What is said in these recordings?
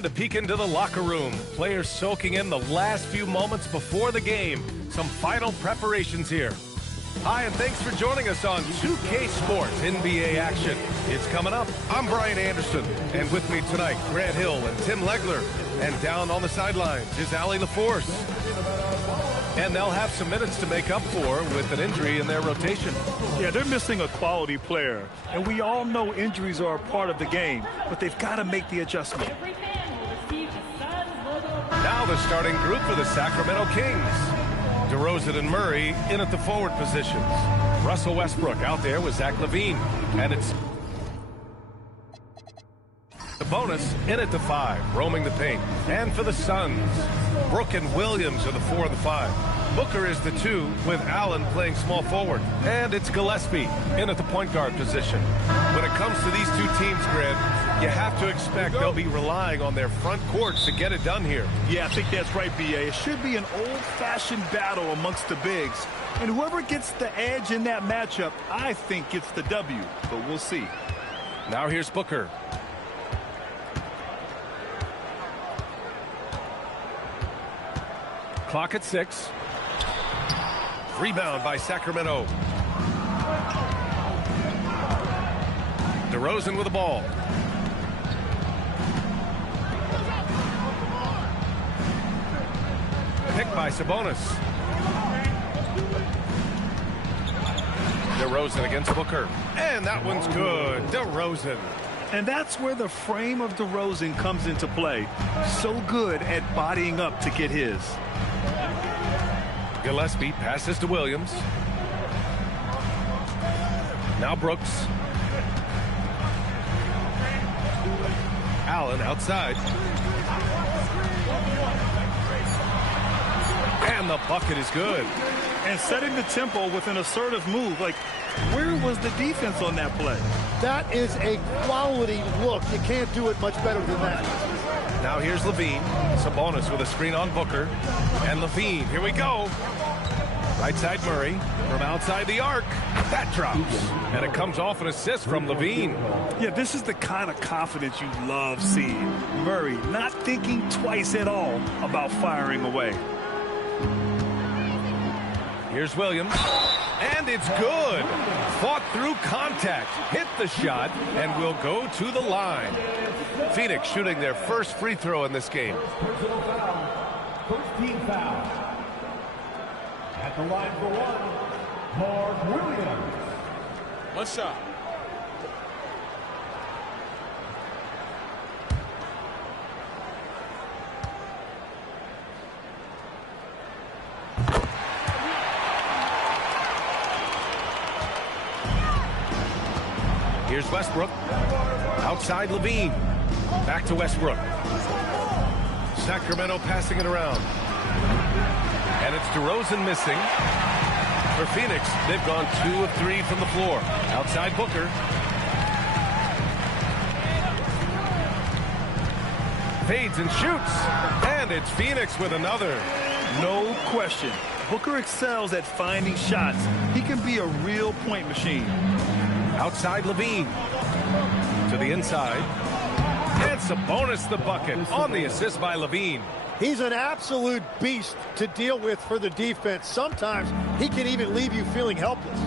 And a peek into the locker room. Players soaking in the last few moments before the game. Some final preparations here. Hi, and thanks for joining us on 2K Sports NBA action. It's coming up. I'm Brian Anderson, and with me tonight, Grant Hill and Tim Legler. And down on the sidelines is Allie LaForce. And they'll have some minutes to make up for with an injury in their rotation. Yeah, they're missing a quality player, and we all know injuries are a part of the game, but they've got to make the adjustment. Now the starting group for the Sacramento Kings. DeRozan and Murray in at the forward positions. Russell Westbrook out there with Zach LaVine. And it's the bonus in at the 5, roaming the paint. And for the Suns, Brook and Williams are the 4 and the 5. Booker is the 2 with Allen playing small forward. And it's Gillespie in at the point guard position. When it comes to these two teams, Grant, you have to expect they'll be relying on their front courts to get it done here. Yeah, I think that's right, B.A. It should be an old-fashioned battle amongst the bigs. And whoever gets the edge in that matchup, I think gets the W. But we'll see. Now here's Booker. Clock at 6. Rebound by Sacramento. DeRozan with the ball. Picked by Sabonis. DeRozan against Booker. And that one's good. DeRozan. And that's where the frame of DeRozan comes into play. So good at bodying up to get his. Gillespie passes to Williams. Now Brooks. Allen outside. And the bucket is good. And setting the tempo with an assertive move. Like, where was the defense on that play? That is a quality look. You can't do it much better than that. Now here's LaVine. Sabonis with a screen on Booker. And LaVine, here we go. Right side Murray from outside the arc. That drops. And it comes off an assist from LaVine. Yeah, this is the kind of confidence you love seeing. Murray not thinking twice at all about firing away. Here's Williams. And it's good. Fought through contact. Hit the shot and will go to the line. Phoenix shooting their first free throw in this game. First team foul. At the line for one, Mark Williams. One shot. Here's Westbrook. Outside LaVine. Back to Westbrook. Sacramento passing it around. And it's DeRozan missing. For Phoenix, they've gone 2 of 3 from the floor. Outside Booker. Fades and shoots. And it's Phoenix with another. No question. Booker excels at finding shots. He can be a real point machine. Outside LaVine. To the inside. And Sabonis the bucket on the assist by LaVine. He's an absolute beast to deal with for the defense. Sometimes he can even leave you feeling helpless.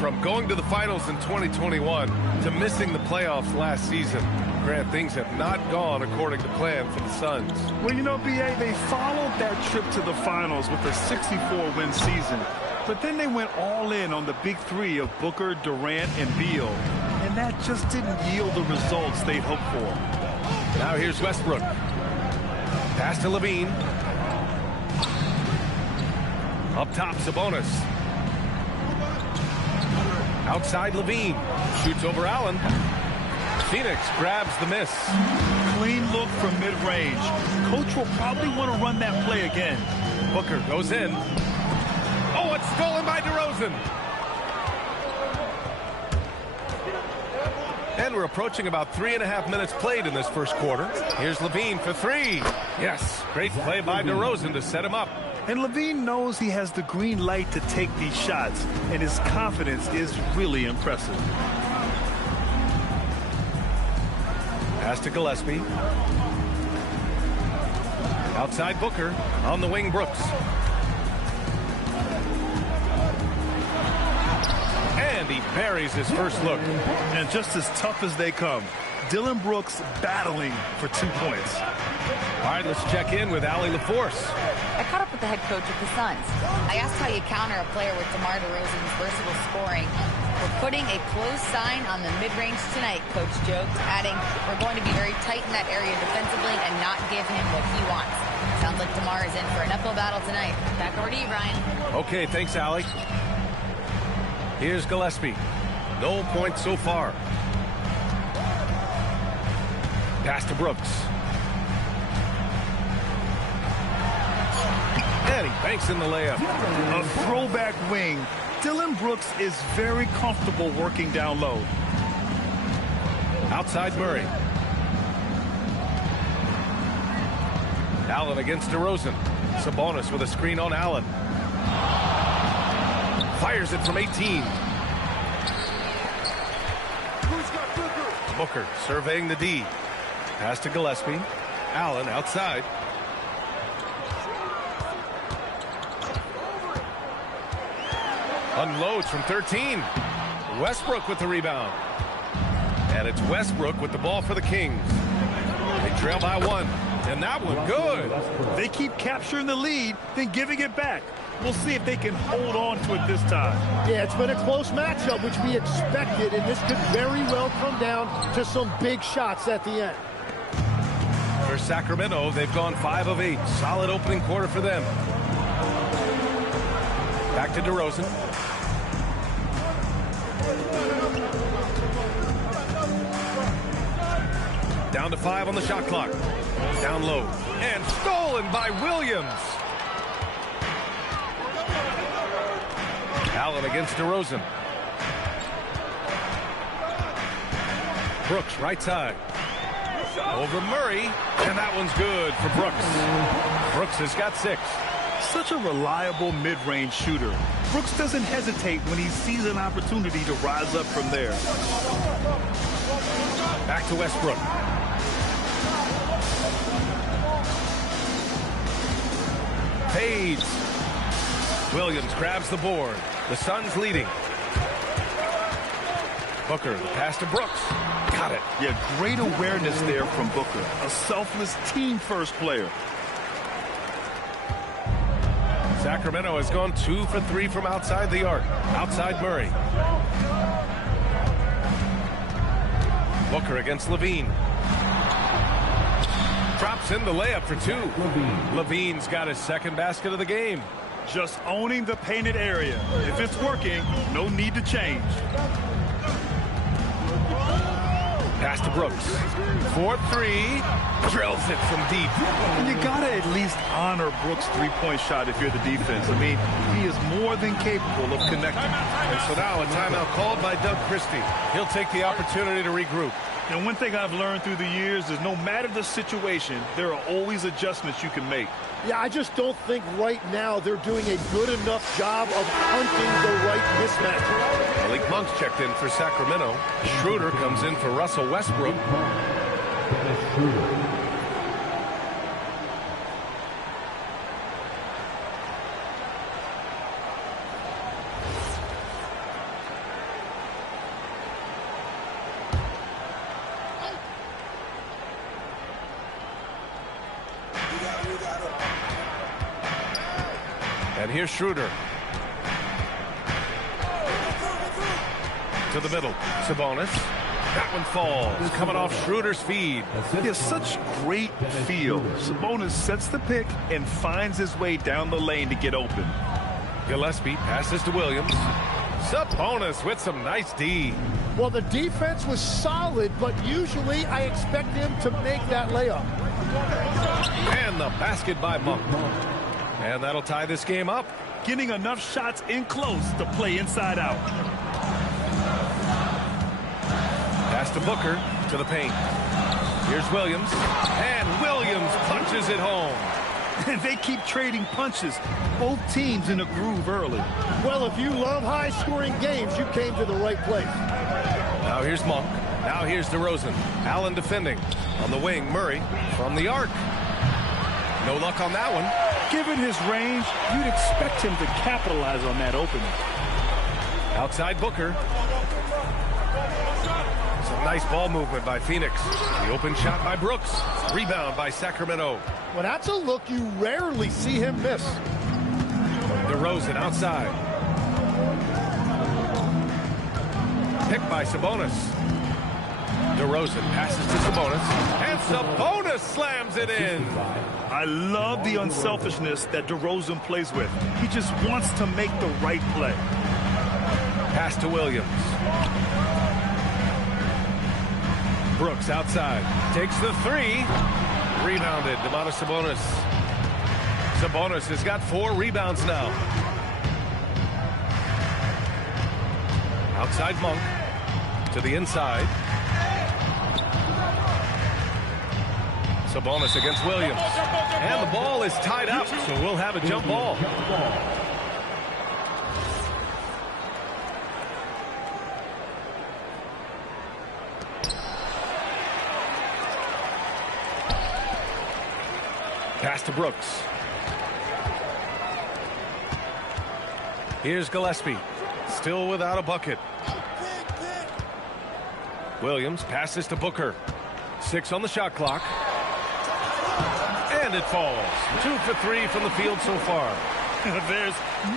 From going to the finals in 2021 to missing the playoffs last season, Grant, things have not gone according to plan for the Suns. Well, you know, B.A., they followed that trip to the finals with a 64-win season. But then they went all in on the big three of Booker, Durant, and Beal. And that just didn't yield the results they'd hoped for. Now here's Westbrook. Pass to LaVine. Up top, Sabonis. Outside LaVine. Shoots over Allen. Phoenix grabs the miss. Clean look from mid-range. Coach will probably want to run that play again. Booker goes in. Oh, it's stolen by DeRozan. And we're approaching about 3.5 minutes played in this first quarter. Here's LaVine for 3. Yes, great play by DeRozan to set him up. And LaVine knows he has the green light to take these shots, and his confidence is really impressive. Pass to Gillespie. Outside Booker, on the wing Brooks. And he buries his first look. And just as tough as they come, Dillon Brooks battling for 2 points. All right, let's check in with Allie LaForce. I caught up with the head coach of the Suns. I asked how you counter a player with DeMar DeRozan's versatile scoring. We're putting a close sign on the mid-range tonight, Coach joked, adding, we're going to be very tight in that area defensively and not give him what he wants. Sounds like DeMar is in for an uphill battle tonight. Back over to you, Brian. Okay, thanks, Allie. Here's Gillespie. No points so far. Pass to Brooks. And he banks in the layup. A throwback wing. Dillon Brooks is very comfortable working down low. Outside Murray. Allen against DeRozan. Sabonis with a screen on Allen. Fires it from 18. Booker surveying the D. Pass to Gillespie. Allen outside. Unloads from 13. Westbrook with the rebound. And it's Westbrook with the ball for the Kings. They trail by 1. And that one good. They keep capturing the lead, then giving it back. We'll see if they can hold on to it this time. Yeah, it's been a close matchup, which we expected, and this could very well come down to some big shots at the end. For Sacramento, they've gone 5 of 8. Solid opening quarter for them. Back to DeRozan. Down to 5 on the shot clock. Down low. And stolen by Williams. Allen against DeRozan. Brooks right side. Over Murray. And that one's good for Brooks. Brooks has got 6. Such a reliable mid-range shooter. Brooks doesn't hesitate when he sees an opportunity to rise up from there. Back to Westbrook. Fades. Williams grabs the board. The Suns leading. Booker, the pass to Brooks. Got it. Yeah, great awareness there from Booker. A selfless team-first player. Sacramento has gone 2 for 3 from outside the arc. Outside Murray. Booker against Levine. Drops in the layup for 2. Levine's got his second basket of the game. Just owning the painted area. If it's working, no need to change. Pass to Brooks. 4-3. Drills it from deep. And you got to at least honor Brooks' three-point shot if you're the defense. I mean, he is more than capable of connecting. And so now a timeout called by Doug Christie. He'll take the opportunity to regroup. And one thing I've learned through the years is no matter the situation, there are always adjustments you can make. Yeah, I just don't think right now they're doing a good enough job of hunting the right mismatch. Malik Monk's checked in for Sacramento. Schroeder comes in for Russell Westbrook. And here's Schroeder. To the middle. Sabonis. That one falls. Coming off Schroeder's feed. He has such great feel. Sabonis sets the pick and finds his way down the lane to get open. Gillespie passes to Williams. Sabonis with some nice D. Well, the defense was solid, but usually I expect him to make that layup. And the basket by Monk. And that'll tie this game up. Getting enough shots in close to play inside out. Pass to Booker to the paint. Here's Williams. And Williams punches it home. And they keep trading punches. Both teams in a groove early. Well, if you love high-scoring games, you came to the right place. Now here's Monk. Now here's DeRozan. Allen defending. On the wing, Murray from the arc. No luck on that one. Given his range, you'd expect him to capitalize on that opening. Outside Booker. Some nice ball movement by Phoenix. The open shot by Brooks. Rebound by Sacramento. Well, that's a look you rarely see him miss. DeRozan outside. Picked by Sabonis. DeRozan passes to Sabonis. And Sabonis slams it in. I love the unselfishness that DeRozan plays with. He just wants to make the right play. Pass to Williams. Brooks outside. Takes the three. Rebounded. Domantas Sabonis. Sabonis has got 4 rebounds now. Outside Monk. To the inside. Sabonis against Williams. And the ball is tied up, so we'll have a jump ball. Pass to Brooks. Here's Gillespie. Still without a bucket. Williams passes to Booker. 6 on the shot clock. And it falls. 2 for 3 from the field so far. There's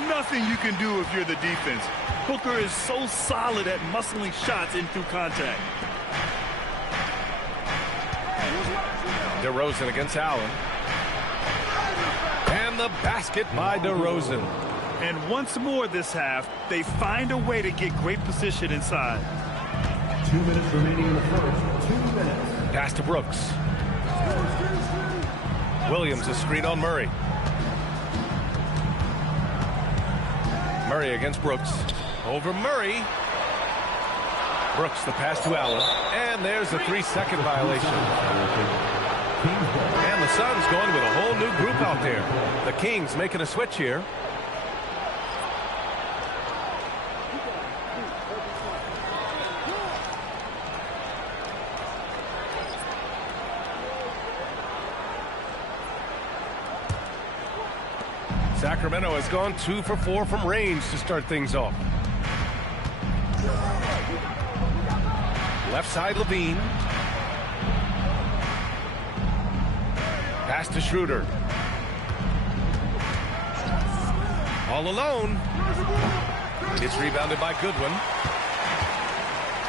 nothing you can do if you're the defense. Booker is so solid at muscling shots in through contact. DeRozan against Allen. And the basket by DeRozan. And once more this half, they find a way to get great position inside. 2 minutes remaining in the first. 2 minutes. Pass to Brooks. Williams a screen on Murray. Murray against Brooks. Over Murray. Brooks the pass to Allen. And there's a 3-second violation. And the Suns going with a whole new group out there. The Kings making a switch here. Sacramento has gone 2 for 4 from range to start things off. Left side Levine. Pass to Schroeder. All alone. It's rebounded by Goodwin.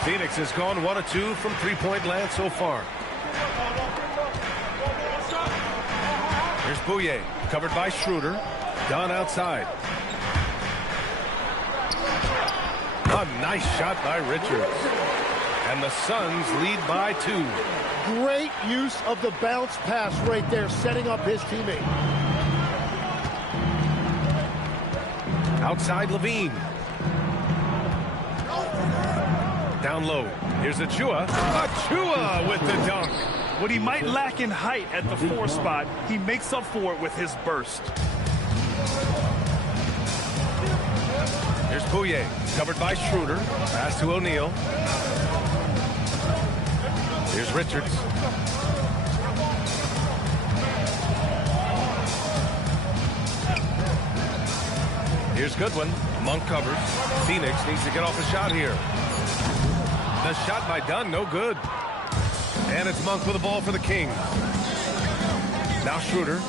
Phoenix has gone 1 of 2 from 3-point land so far. Here's Bouye, covered by Schroeder. Done outside. A nice shot by Richards. And the Suns lead by 2. Great use of the bounce pass right there, setting up his teammate. Outside Levine. Down low. Here's Achua. Achua with the dunk. What he might lack in height at the 4 spot, he makes up for it with his burst. Here's Bouye, covered by Schroeder. Pass to O'Neal. Here's Richards. Here's Goodwin. Monk covers. Phoenix needs to get off a shot here. The shot by Dunn, no good. And it's Monk with the ball for the Kings. Now Schroeder.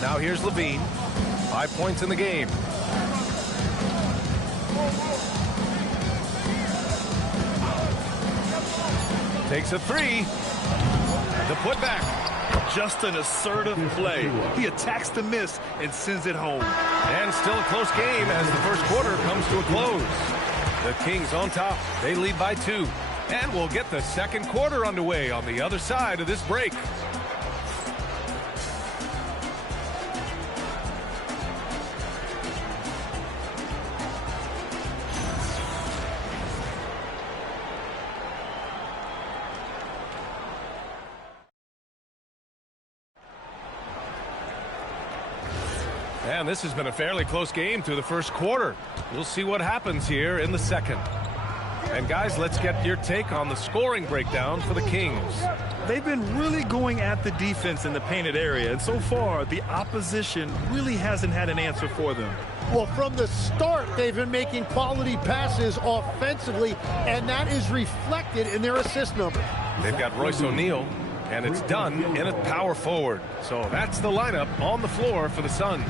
Now here's Levine. 5 points in the game. Takes a 3. The putback. Just an assertive play. He attacks the miss and sends it home. And still a close game as the first quarter comes to a close. The Kings on top. They lead by 2. And we'll get the second quarter underway on the other side of this break. And this has been a fairly close game through the first quarter. We'll see what happens here in the second. And guys, let's get your take on the scoring breakdown for the Kings. They've been really going at the defense in the painted area, and so far the opposition really hasn't had an answer for them. Well, from the start, they've been making quality passes offensively, and that is reflected in their assist number. They've got Royce O'Neal, and it's done in a power forward. So that's the lineup on the floor for the Suns.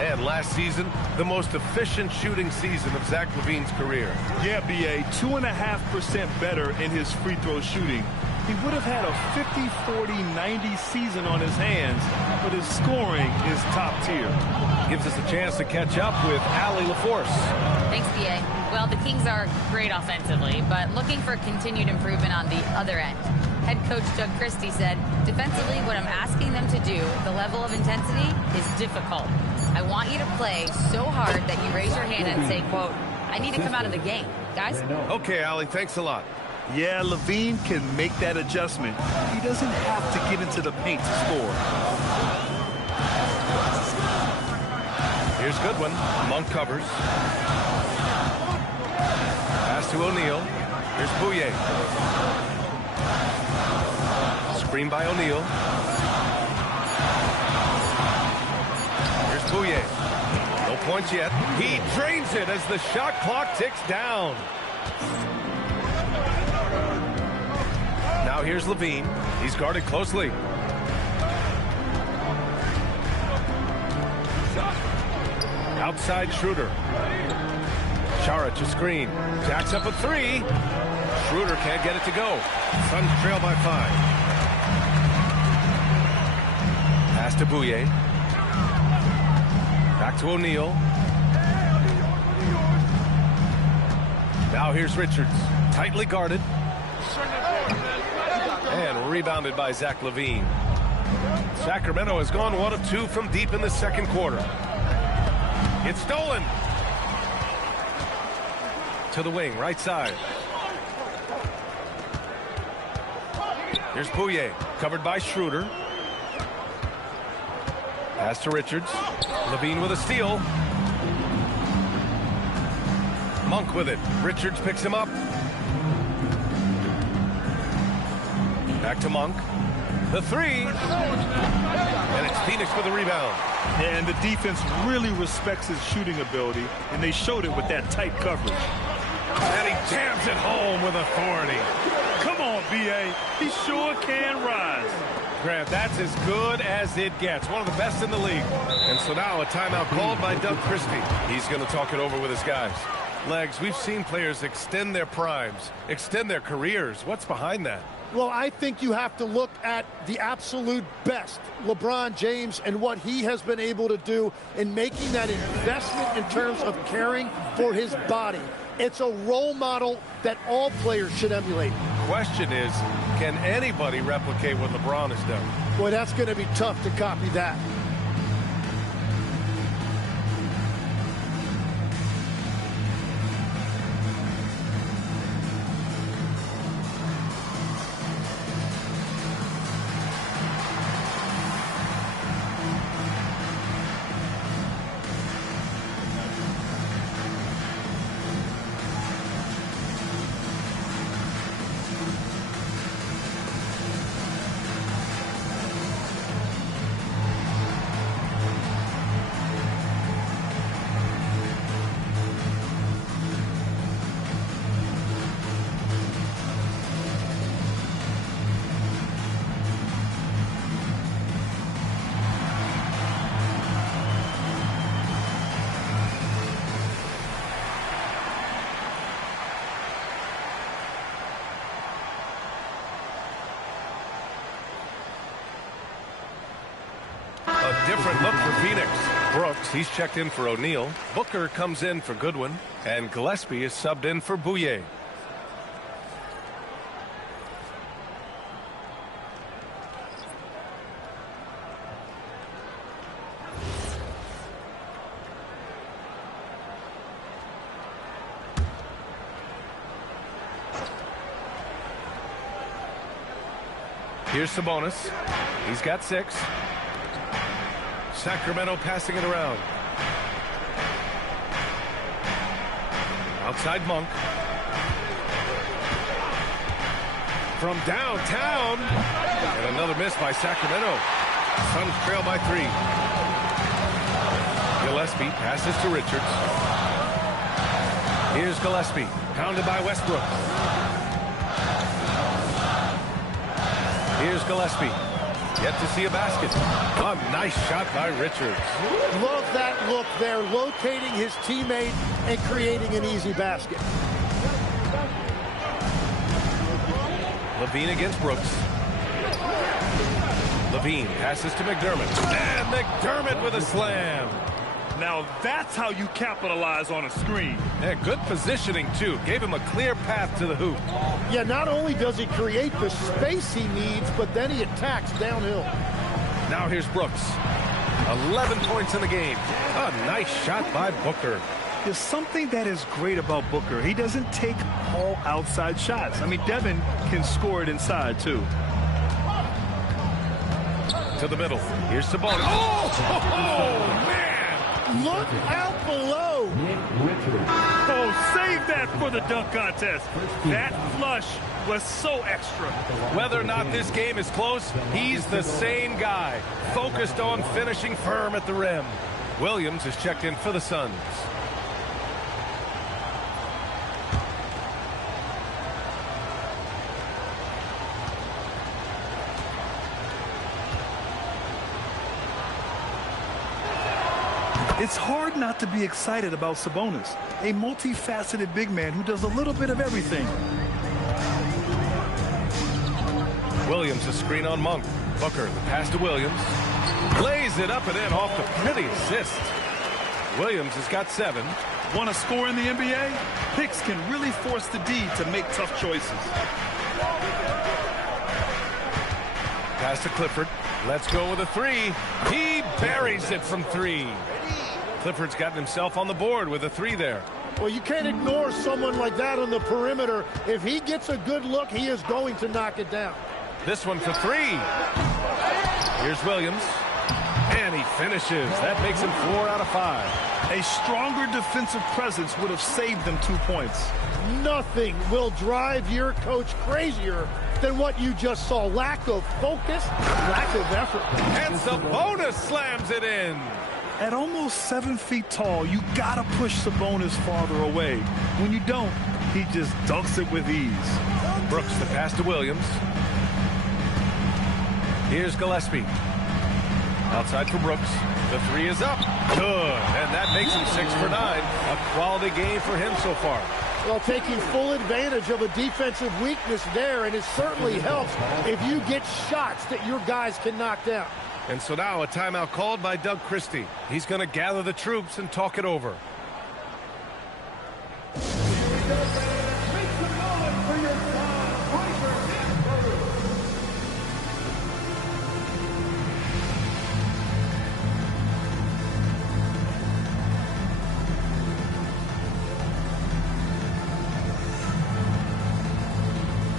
And last season, the most efficient shooting season of Zach LaVine's career. Yeah, B.A., 2.5% better in his free throw shooting. He would have had a 50-40-90 season on his hands, but his scoring is top tier. Gives us a chance to catch up with Allie LaForce. Thanks, B.A. Well, the Kings are great offensively, but looking for continued improvement on the other end. Head coach Doug Christie said, defensively, what I'm asking them to do, the level of intensity, is difficult. I want you to play so hard that you raise your hand and say, quote, I need to come out of the game. Guys? Okay, Allie, thanks a lot. Yeah, LaVine can make that adjustment. He doesn't have to get into the paint to score. Here's Goodwin. Monk covers. Pass to O'Neal. Here's Bouye. Screen by O'Neal. Here's Bouye. No points yet. He drains it as the shot clock ticks down. Now here's LaVine. He's guarded closely. Outside Schroeder. Chara to screen. Jacks up a three. Schroeder can't get it to go. Suns trail by 5. Pass to Bouye. Back to O'Neal. Now here's Richards. Tightly guarded. And rebounded by Zach LaVine. Sacramento has gone 1 of 2 from deep in the second quarter. It's stolen. To the wing, right side. Here's Bouye, covered by Schroeder. Pass to Richards. LaVine with a steal. Monk with it. Richards picks him up. Back to Monk. The three. And it's Phoenix with the rebound. And the defense really respects his shooting ability, and they showed it with that tight coverage. And he jams it home with authority. Come on, B.A. He sure can rise. Grant, that's as good as it gets. One of the best in the league. And so now a timeout called by Doug Christie. He's going to talk it over with his guys. Legs, we've seen players extend their primes, extend their careers. What's behind that? Well, I think you have to look at the absolute best, LeBron James, and what he has been able to do in making that investment in terms of caring for his body. It's a role model that all players should emulate. Question is, can anybody replicate what LeBron has done? Boy, that's going to be tough to copy that. Different look for Phoenix. Brooks, he's checked in for O'Neal. Booker comes in for Goodwin. And Gillespie is subbed in for Bouye. Here's Sabonis. He's got 6. Sacramento passing it around. Outside Monk. from downtown. And another miss by Sacramento. Suns trail by 3. Gillespie passes to Richards. Here's Gillespie, pounded by Westbrook. Here's Gillespie. Yet to see a basket. A nice shot by Richards. Love that look there, locating his teammate and creating an easy basket. Levine against Brooks. Levine passes to McDermott. And McDermott with a slam. Now that's how you capitalize on a screen. Yeah, good positioning, too. Gave him a clear path to the hoop. Yeah, not only does he create the space he needs, but then he attacks downhill. Now here's Brooks. 11 points in the game. A nice shot by Booker. There's something that is great about Booker. He doesn't take all outside shots. I mean, Devin can score it inside, too. To the middle. Here's Sabonis. Oh, man! Look out below. Oh, save that for the dunk contest. That flush was so extra. Whether or not this game is close, he's the same guy. Focused on finishing firm at the rim. Williams is checked in for the Suns. It's hard not to be excited about Sabonis, a multifaceted big man who does a little bit of everything. Williams a screen on Monk. Booker, the pass to Williams. Lays it up and in off the pretty assist. Williams has got 7. Want to score in the NBA? Picks can really force the D to make tough choices. Pass to Clifford. Let's go with a 3. He buries it from 3. Clifford's gotten himself on the board with a 3 there. Well, you can't ignore someone like that on the perimeter. If he gets a good look, he is going to knock it down. This one for 3. Here's Williams. And he finishes. That makes him 4 out of 5. A stronger defensive presence would have saved them 2 points. Nothing will drive your coach crazier than what you just saw. Lack of focus, lack of effort. And Sabonis slams it in. At almost 7 feet tall, you gotta push Sabonis farther away. When you don't, he just dunks it with ease. Brooks the pass to Williams. Here's Gillespie. Outside for Brooks. The 3 is up. Good. And that makes him 6 for 9. A quality game for him so far. Well, taking full advantage of a defensive weakness there, and it certainly helps if you get shots that your guys can knock down. And so now a timeout called by Doug Christie. He's going to gather the troops and talk it over.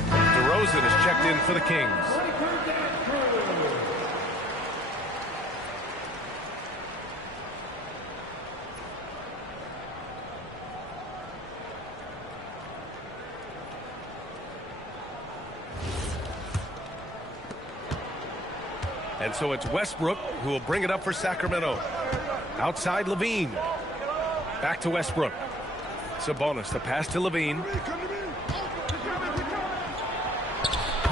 DeRozan is checked in for the Kings. And so it's Westbrook who will bring it up for Sacramento. Outside Levine. Back to Westbrook. Sabonis, the pass to Levine.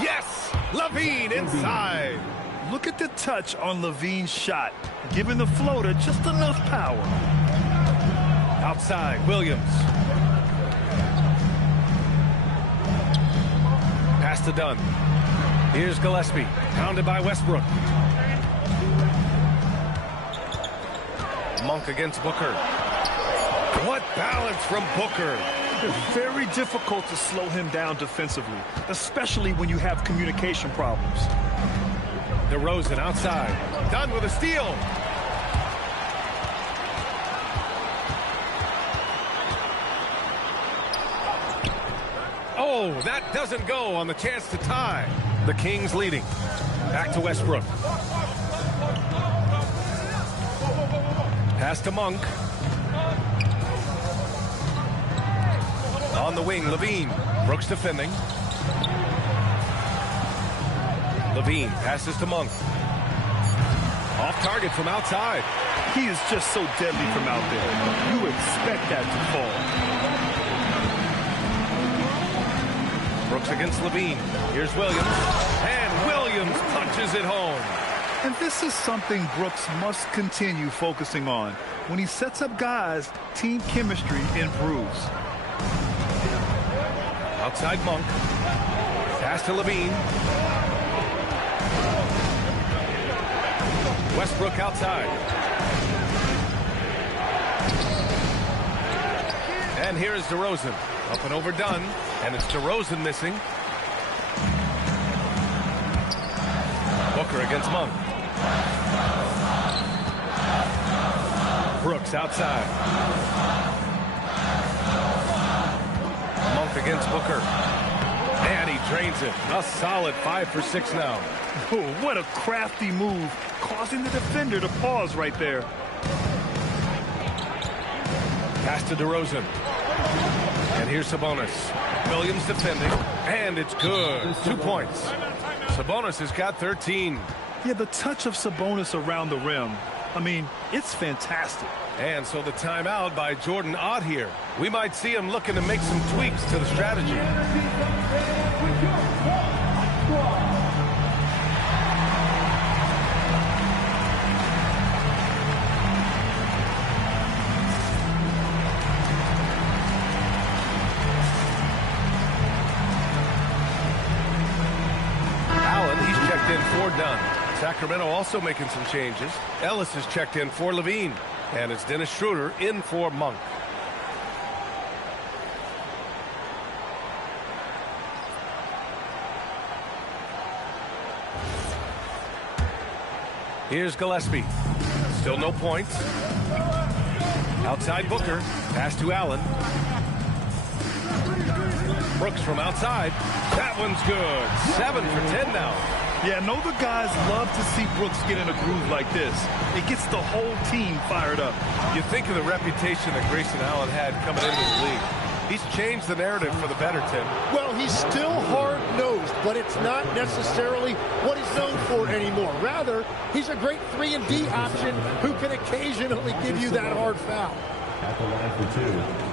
Yes! Levine inside. Look at the touch on Levine's shot, giving the floater just enough power. Outside, Williams. Pass to Dunn. Here's Gillespie, pounded by Westbrook. Monk against Booker. What balance from Booker. It's very difficult to slow him down defensively, especially when you have communication problems. DeRozan outside. Dunn with a steal. Oh, that doesn't go on the chance to tie. The Kings leading. Back to Westbrook. Pass to Monk. On the wing, Levine. Brooks defending. Levine passes to Monk. Off target from outside. He is just so deadly from out there. You expect that to fall. Brooks against Levine. Here's Williams. And Williams punches it home. And this is something Brooks must continue focusing on. When he sets up guys, team chemistry improves. Outside Monk. Pass to Levine. Westbrook outside. And here is DeRozan. Up and overdone. And it's DeRozan missing. Booker against Monk. Brooks outside. Monk against Booker. And he drains it. A solid 5 for 6 now. Oh, what a crafty move, causing the defender to pause right there. Pass to DeRozan. And here's Sabonis. Williams defending. And it's good. 2 points. Sabonis has got 13. Yeah, the touch of Sabonis around the rim. I mean, it's fantastic. And so the timeout by Jordan Ott here. We might see him looking to make some tweaks to the strategy. For Dunn. Sacramento also making some changes. Ellis is checked in for Levine. And it's Dennis Schroeder in for Monk. Here's Gillespie. Still no points. Outside Booker. Pass to Allen. Brooks from outside. That one's good. 7 for 10 now. Yeah, I know the guys love to see Brooks get in a groove like this. It gets the whole team fired up. You think of the reputation that Grayson Allen had coming into the league. He's changed the narrative for the better, Tim. Well, he's still hard-nosed, but it's not necessarily what he's known for anymore. Rather, he's a great 3-and-D option who can occasionally give you that hard foul. At the line for 2.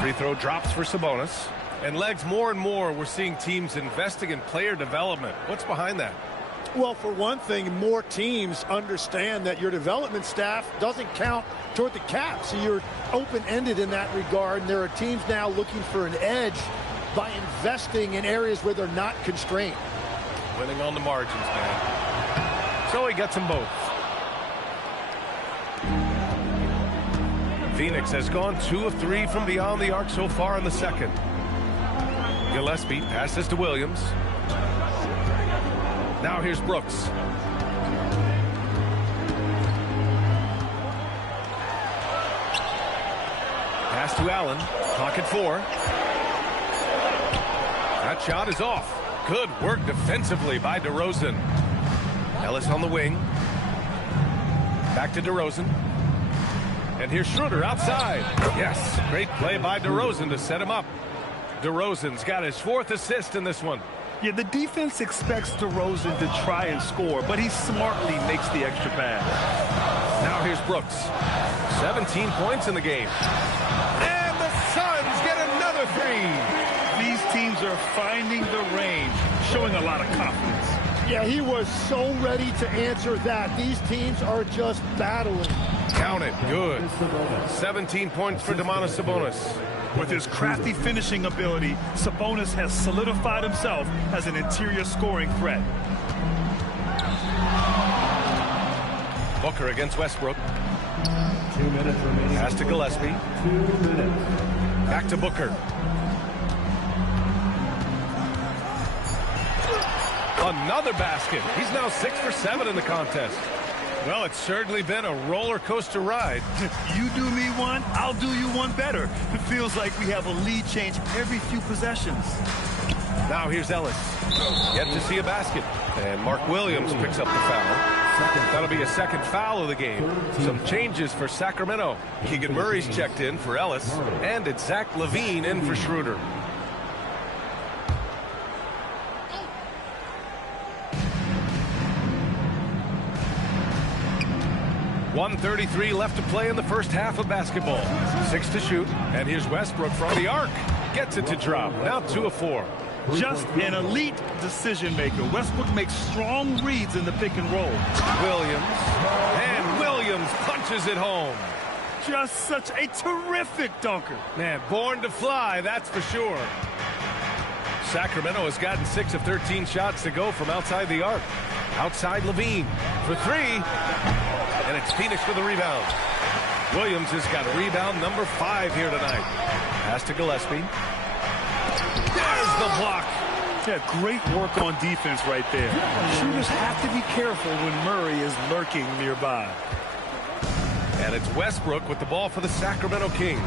Free throw drops for Sabonis. And Legs, more and more, we're seeing teams investing in player development. What's behind that? Well, for one thing, more teams understand that your development staff doesn't count toward the cap. So you're open-ended in that regard. And there are teams now looking for an edge by investing in areas where they're not constrained. Winning on the margins, man. So he gets them both. Phoenix has gone 2 of 3 from beyond the arc so far in the second. Gillespie passes to Williams. Now here's Brooks. Pass to Allen. Pocket 4. That shot is off. Good work defensively by DeRozan. Ellis on the wing. Back to DeRozan. And here's Schroeder outside. Yes, great play by DeRozan to set him up. DeRozan's got his 4th assist in this one. Yeah, the defense expects DeRozan to try and score, but he smartly makes the extra pass. Now here's Brooks. 17 points in the game. And the Suns get another 3. These teams are finding the range, showing a lot of confidence. Yeah, he was so ready to answer that. These teams are just battling. Count it. Good. 17 points for Domantas Sabonis. With his crafty finishing ability, Sabonis has solidified himself as an interior scoring threat. Booker against Westbrook. 2 minutes remaining. Pass to Gillespie. 2 minutes. Back to Booker. Another basket. He's now 6 for 7 in the contest. Well, it's certainly been a roller coaster ride. You do me one, I'll do you one better. It feels like we have a lead change every few possessions. Now here's Ellis. Yet to see a basket. And Mark Williams picks up the foul. That'll be a second foul of the game. Some changes for Sacramento. Keegan Murray's checked in for Ellis, and it's Zach LaVine in for Schroeder. .133 left to play in the first half of basketball. 6 to shoot, and here's Westbrook from the arc. Gets it to drop. Now 2 of 4. Just an elite decision maker. Westbrook makes strong reads in the pick and roll. Williams punches it home. Just such a terrific dunker. Man, born to fly, that's for sure. Sacramento has gotten 6 of 13 shots to go from outside the arc. Outside LaVine for 3. And it's Phoenix for the rebound. Williams has got rebound number 5 here tonight. Pass to Gillespie. There's the block. Yeah, great work on defense right there. Shooters have to be careful when Murray is lurking nearby. And it's Westbrook with the ball for the Sacramento Kings.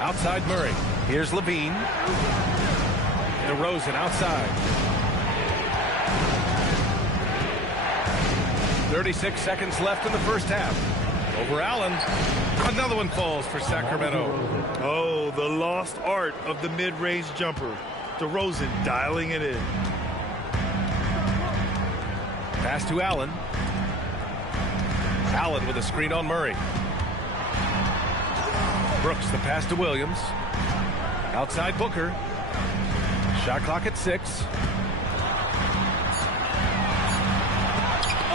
Outside Murray. Here's LaVine. DeRozan outside. 36 seconds left in the first half. Over Allen. Another one falls for Sacramento. Oh, the lost art of the mid-range jumper. DeRozan dialing it in. Pass to Allen. Allen with a screen on Murray. Brooks the pass to Williams. Outside Booker. Shot clock at 6.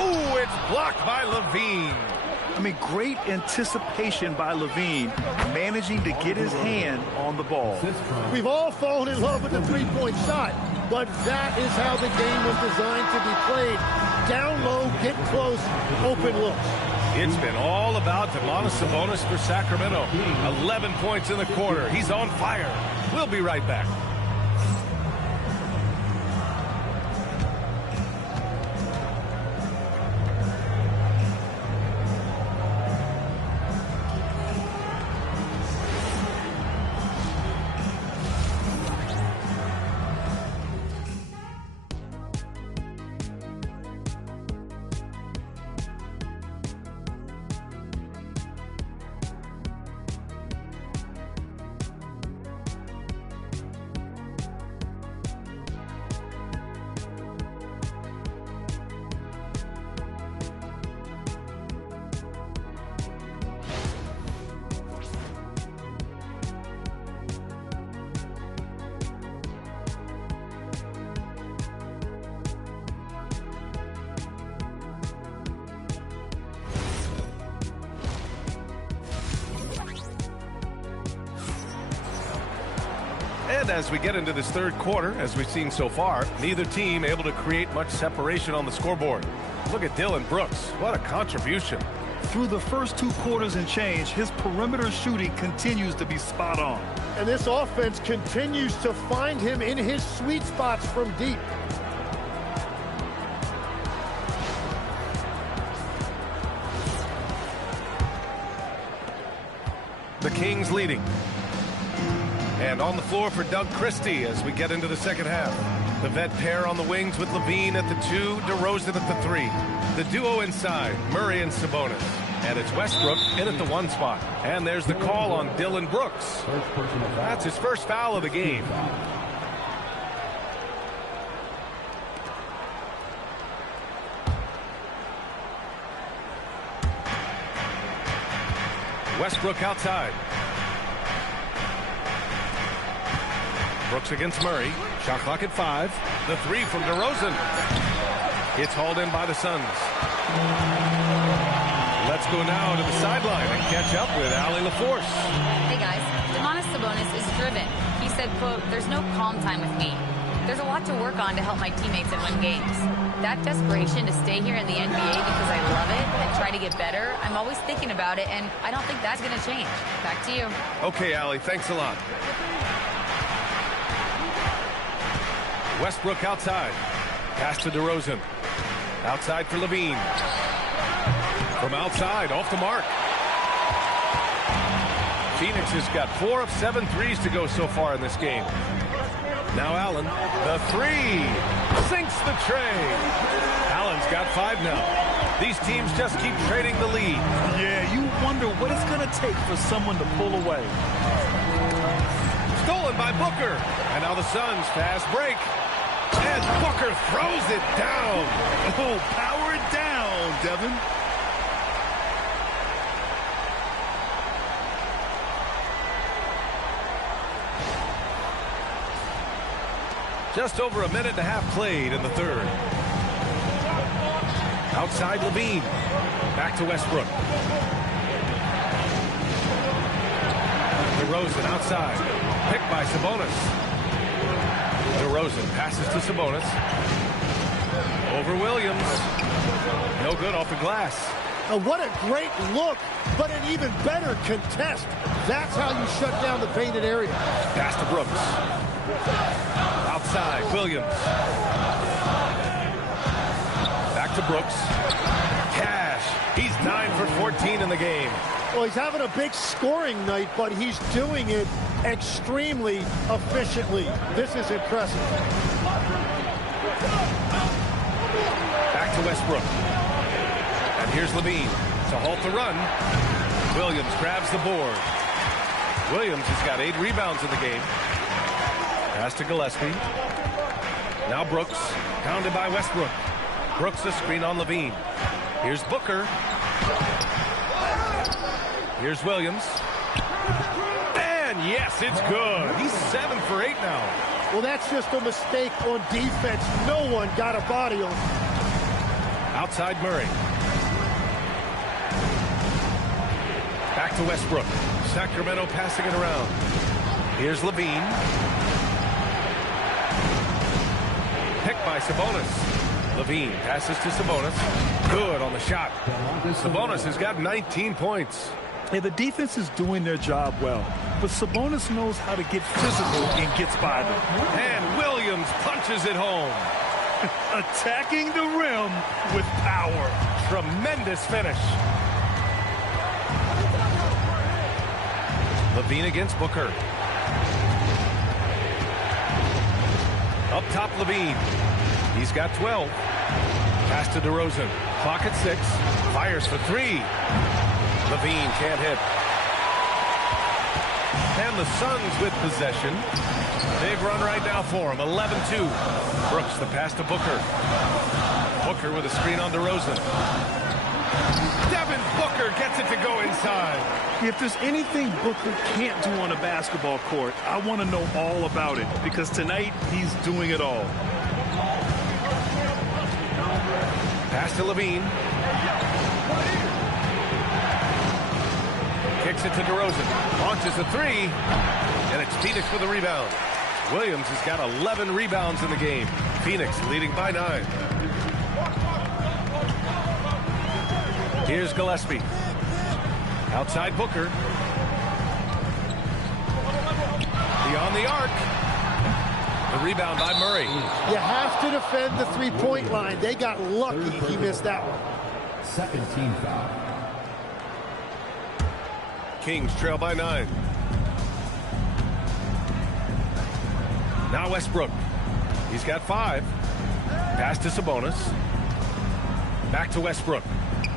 Oh, it's blocked by LaVine. I mean, great anticipation by LaVine, managing to get his hand on the ball. We've all fallen in love with the three-point shot, but that is how the game was designed to be played. Down low, get close, open looks. It's been all about Domantas Sabonis for Sacramento. 11 points in the quarter. He's on fire. We'll be right back. And as we get into this third quarter, as we've seen so far, neither team able to create much separation on the scoreboard. Look at Dillon Brooks. What a contribution. Through the first 2 quarters and change, his perimeter shooting continues to be spot on. And this offense continues to find him in his sweet spots from deep. The Kings leading. And on the floor for Doug Christie as we get into the second half. The vet pair on the wings with LaVine at the 2, DeRozan at the 3. The duo inside, Murray and Sabonis. And it's Westbrook in at the 1 spot. And there's the call on Dillon Brooks. That's his first foul of the game. Westbrook outside. Brooks against Murray. Shot clock at 5. The 3 from DeRozan. It's hauled in by the Suns. Let's go now to the sideline and catch up with Allie LaForce. Hey guys, Domantas Sabonis is driven. He said, quote, "There's no calm time with me. There's a lot to work on to help my teammates and win games. That desperation to stay here in the NBA because I love it and try to get better, I'm always thinking about it, and I don't think that's going to change." Back to you. Okay, Allie, thanks a lot. Westbrook outside. Pass to DeRozan. Outside for LaVine. From outside, off the mark. Phoenix has got 4 of 7 threes to go so far in this game. Now Allen, the three, sinks the tray. Allen's got 5 now. These teams just keep trading the lead. Yeah, you wonder what it's going to take for someone to pull away. Stolen by Booker. And now the Suns fast break. And Booker throws it down. Oh, power it down, Devin. Just over a minute and a half played in the third. Outside Levine. Back to Westbrook. DeRozan outside. Picked by Sabonis. DeRozan passes to Sabonis. Over Williams. No good off the glass. What a great look, but an even better contest. That's how you shut down the painted area. Pass to Brooks. Outside, Williams. Back to Brooks. Cash. He's 9 for 14 in the game. Well, he's having a big scoring night, but he's doing it extremely efficiently. This is impressive. Back to Westbrook. And here's Levine to halt the run. Williams grabs the board. Williams has got 8 rebounds in the game. Pass to Gillespie. Now Brooks, pounded by Westbrook. Brooks a screen on Levine. Here's Booker. Here's Williams. And yes, it's good. He's 7 for 8 now. Well, that's just a mistake on defense. No one got a body on him. Outside Murray. Back to Westbrook. Sacramento passing it around. Here's Levine. Picked by Sabonis. Levine passes to Sabonis. Good on the shot. Sabonis has got 19 points. Yeah, the defense is doing their job well, but Sabonis knows how to get physical and gets by them. And Williams punches it home. Attacking the rim with power. Tremendous finish. Levine against Booker. Up top, Levine. He's got 12. Pass to DeRozan. Clock at 6. Fires for 3. Levine can't hit. And the Suns with possession. Big run right now for him. 11-2. Brooks the pass to Booker. Booker with a screen on DeRozan. Devin Booker gets it to go inside. If there's anything Booker can't do on a basketball court, I want to know all about it, because tonight he's doing it all. Pass to Levine. Kicks it to DeRozan. Launches a 3. And it's Phoenix with a rebound. Williams has got 11 rebounds in the game. Phoenix leading by 9. Here's Gillespie. Outside Booker. Beyond the arc. The rebound by Murray. You have to defend the three-point line. They got lucky he missed that one. Second team foul. Kings trail by 9. Now Westbrook. He's got 5. Pass to Sabonis. Back to Westbrook.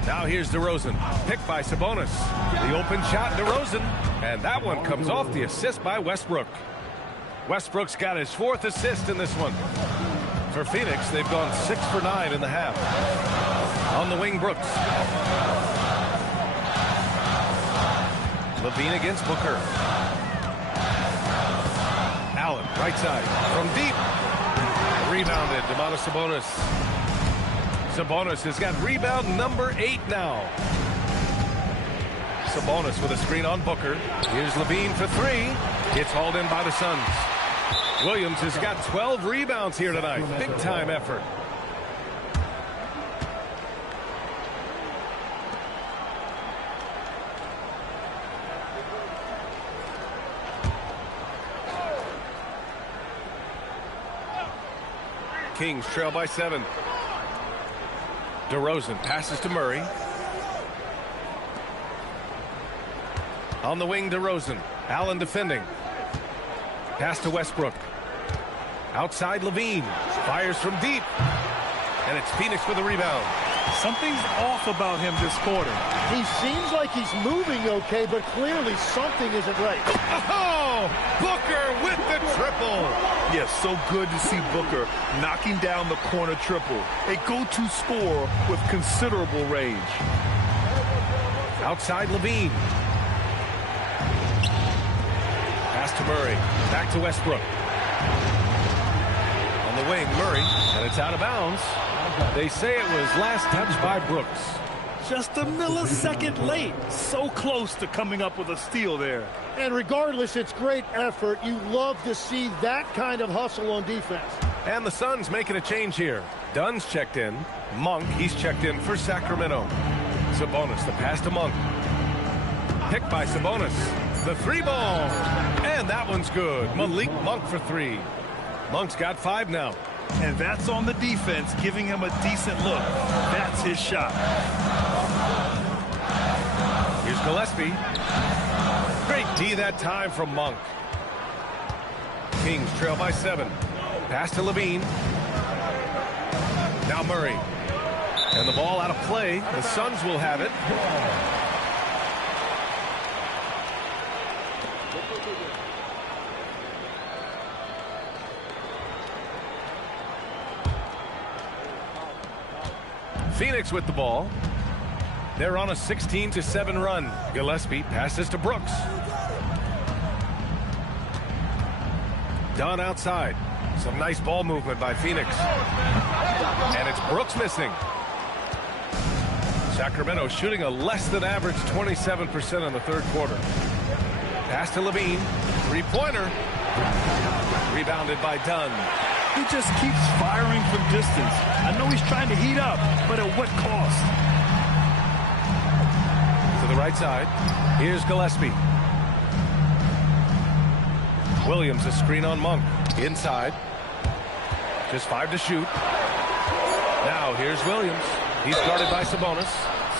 Now here's DeRozan. Picked by Sabonis. The open shot, DeRozan. And that one comes off the assist by Westbrook. Westbrook's got his 4th assist in this one. For Phoenix, they've gone 6 for 9 in the half. On the wing, Brooks. Levine against Booker. Allen, right side. From deep. Rebounded. Domantas Sabonis. Sabonis has got rebound number 8 now. Sabonis with a screen on Booker. Here's Levine for 3. It's hauled in by the Suns. Williams has got 12 rebounds here tonight. Big time effort. Kings trail by 7. DeRozan passes to Murray. On the wing, DeRozan. Allen defending. Pass to Westbrook. Outside Levine. Fires from deep. And it's Phoenix with the rebound. Something's off about him this quarter. He seems like he's moving okay, but clearly something isn't right. Oh, Booker with the triple. Yes, so good to see Booker knocking down the corner triple. A go-to scorer with considerable range. Outside Levine. Pass to Murray. Back to Westbrook. On the wing, Murray. And it's out of bounds. They say it was last touched by Brooks. Just a millisecond late. So close to coming up with a steal there. And regardless, it's great effort. You love to see that kind of hustle on defense. And the Suns making a change here. Dunn's checked in. Monk, he's checked in for Sacramento. Sabonis, the pass to Monk. Picked by Sabonis. The three ball. And that one's good. Malik Monk for three. Monk's got 5 now. And that's on the defense, giving him a decent look. That's his shot. Here's Gillespie. Great D that time from Monk. Kings trail by 7. Pass to Levine. Now Murray. And the ball out of play. The Suns will have it. Phoenix with the ball. They're on a 16-7 run. Gillespie passes to Brooks. Dunn outside. Some nice ball movement by Phoenix. And it's Brooks missing. Sacramento shooting a less than average 27% in the third quarter. Pass to Levine. Three-pointer. Rebounded by Dunn. He just keeps firing from distance. I know he's trying to heat up, but at what cost? To the right side. Here's Gillespie. Williams, a screen on Monk. Inside. Just 5 to shoot. Now here's Williams. He's guarded by Sabonis.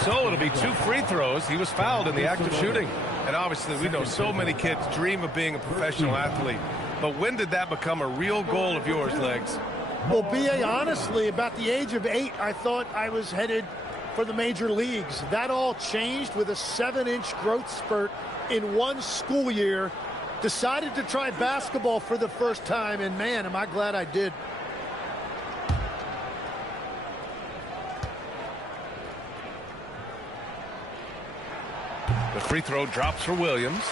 So it'll be 2 free throws. He was fouled in the act of shooting. And obviously we know so many kids dream of being a professional athlete. But when did that become a real goal of yours, Legs? Well, B.A., honestly, about the age of 8, I thought I was headed for the major leagues. That all changed with a 7-inch growth spurt in one school year. Decided to try basketball for the first time, and man, am I glad I did. The free throw drops for Williams.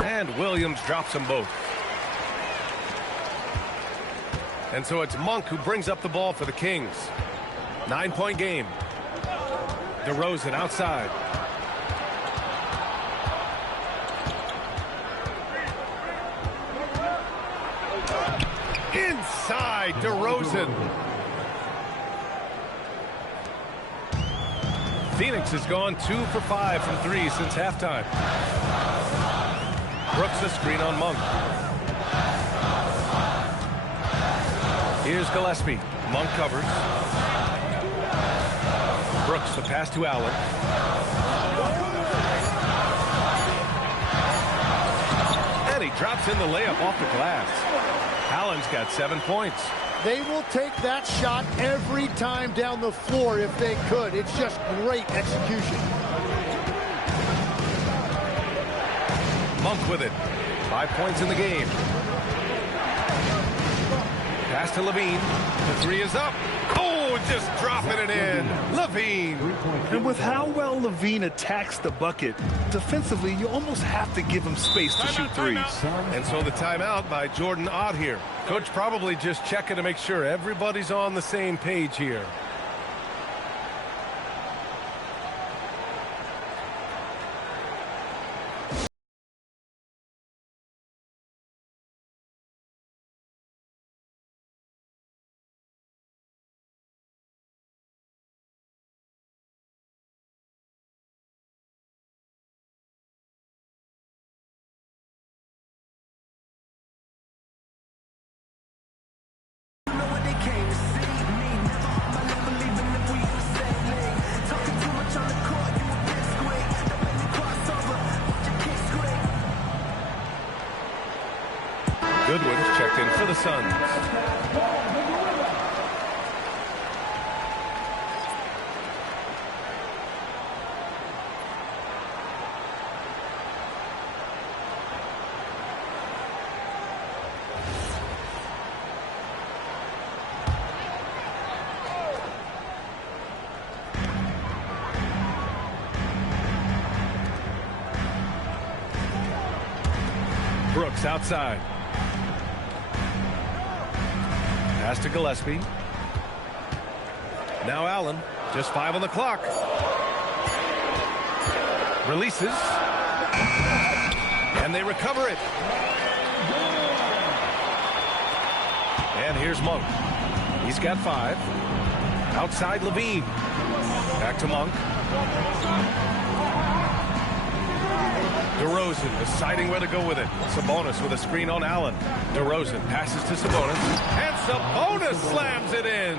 And Williams drops them both. And so it's Monk who brings up the ball for the Kings. 9-point game. DeRozan outside. Inside, DeRozan. Phoenix has gone 2 for 5 from 3 since halftime. Brooks a screen on Monk. Here's Gillespie. Monk covers. Brooks the pass to Allen. And he drops in the layup off the glass. Allen's got 7 points. They will take that shot every time down the floor if they could. It's just great execution. Monk with it. 5 points in the game. Pass to Levine. The three is up. Oh, just dropping it in. Levine. And with how well Levine attacks the bucket, defensively, you almost have to give him space to shoot threes. And so the timeout by Jordan Ott here. Coach probably just checking to make sure everybody's on the same page here. Goodwin's checked in for the Suns. Brooks outside. Pass to Gillespie. Now Allen. Just 5 on the clock. Releases. And they recover it. And here's Monk. He's got 5. Outside Levine. Back to Monk. DeRozan deciding where to go with it. Sabonis with a screen on Allen. DeRozan passes to Sabonis. And Sabonis slams it in.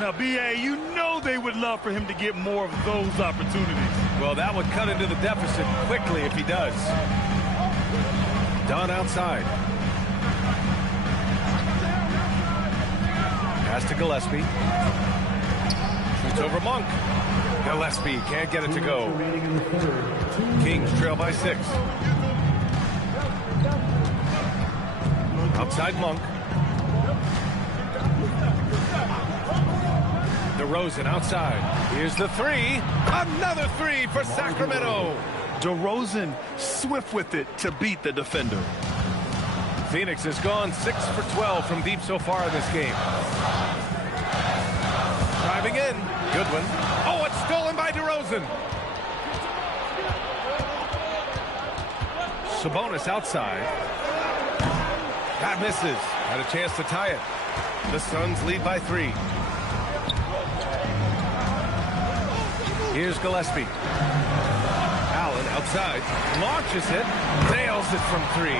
Now, B.A., you know they would love for him to get more of those opportunities. Well, that would cut into the deficit quickly if he does. Dunn outside. Pass to Gillespie. Shoots over Monk. Gillespie can't get it to go. Kings trail by 6. Outside Monk. DeRozan outside. Here's the 3. Another 3 for Sacramento. DeRozan swift with it to beat the defender. Phoenix has gone 6 for 12 from deep so far in this game. Driving in. Goodwin. Oh, it's stolen by DeRozan. Sabonis outside. That misses. Had a chance to tie it. The Suns lead by 3. Here's Gillespie. Allen outside. Launches it. Nails it from 3.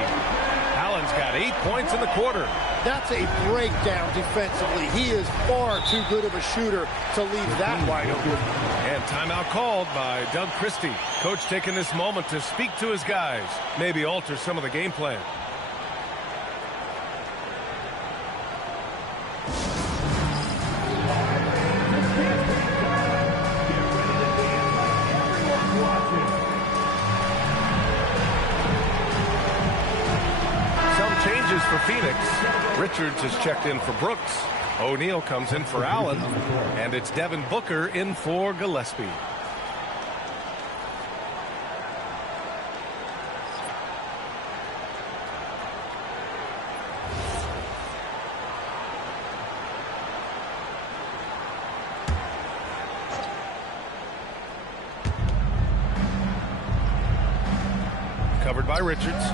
Allen's got 8 points in the quarter. That's a breakdown defensively. He is far too good of a shooter to leave that wide open. And timeout called by Doug Christie. Coach taking this moment to speak to his guys. Maybe alter some of the game plan. For Phoenix, Richards is checked in for Brooks. O'Neal comes in for Allen, and it's Devin Booker in for Gillespie. Covered by Richards.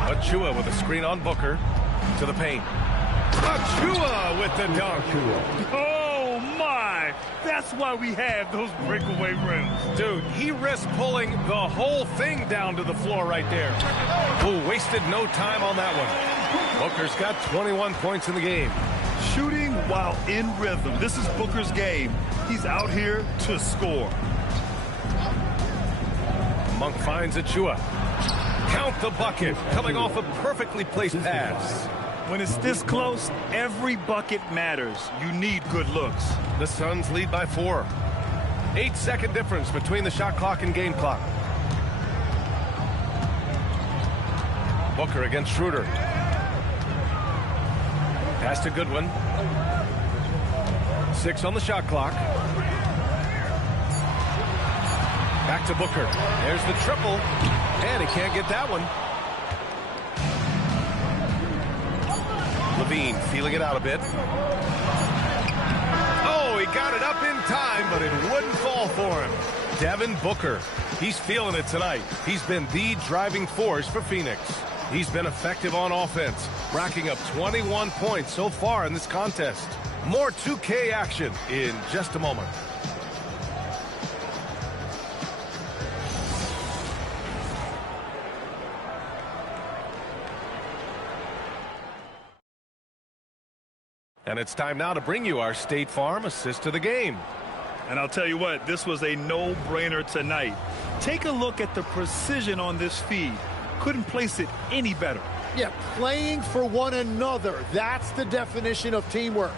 Achua with a screen on Booker to the paint. Achua with the dunk. Oh, my. That's why we have those breakaway rims. Dude, he risked pulling the whole thing down to the floor right there. Ooh, wasted no time on that one. Booker's got 21 points in the game. Shooting while in rhythm. This is Booker's game. He's out here to score. Monk finds Achua. Count the bucket, coming off a perfectly placed pass. When it's this close, every bucket matters. You need good looks. The Suns lead by 4. 8-second difference between the shot clock and game clock. Booker against Schroeder. Pass to Goodwin. 6 on the shot clock. Back to Booker. There's the triple. And he can't get that one. Levine feeling it out a bit. Oh, he got it up in time, but it wouldn't fall for him. Devin Booker. He's feeling it tonight. He's been the driving force for Phoenix. He's been effective on offense, racking up 21 points so far in this contest. More 2K action in just a moment. And it's time now to bring you our State Farm assist of the game. And I'll tell you what, this was a no-brainer tonight. Take a look at the precision on this feed. Couldn't place it any better. Yeah, playing for one another. That's the definition of teamwork.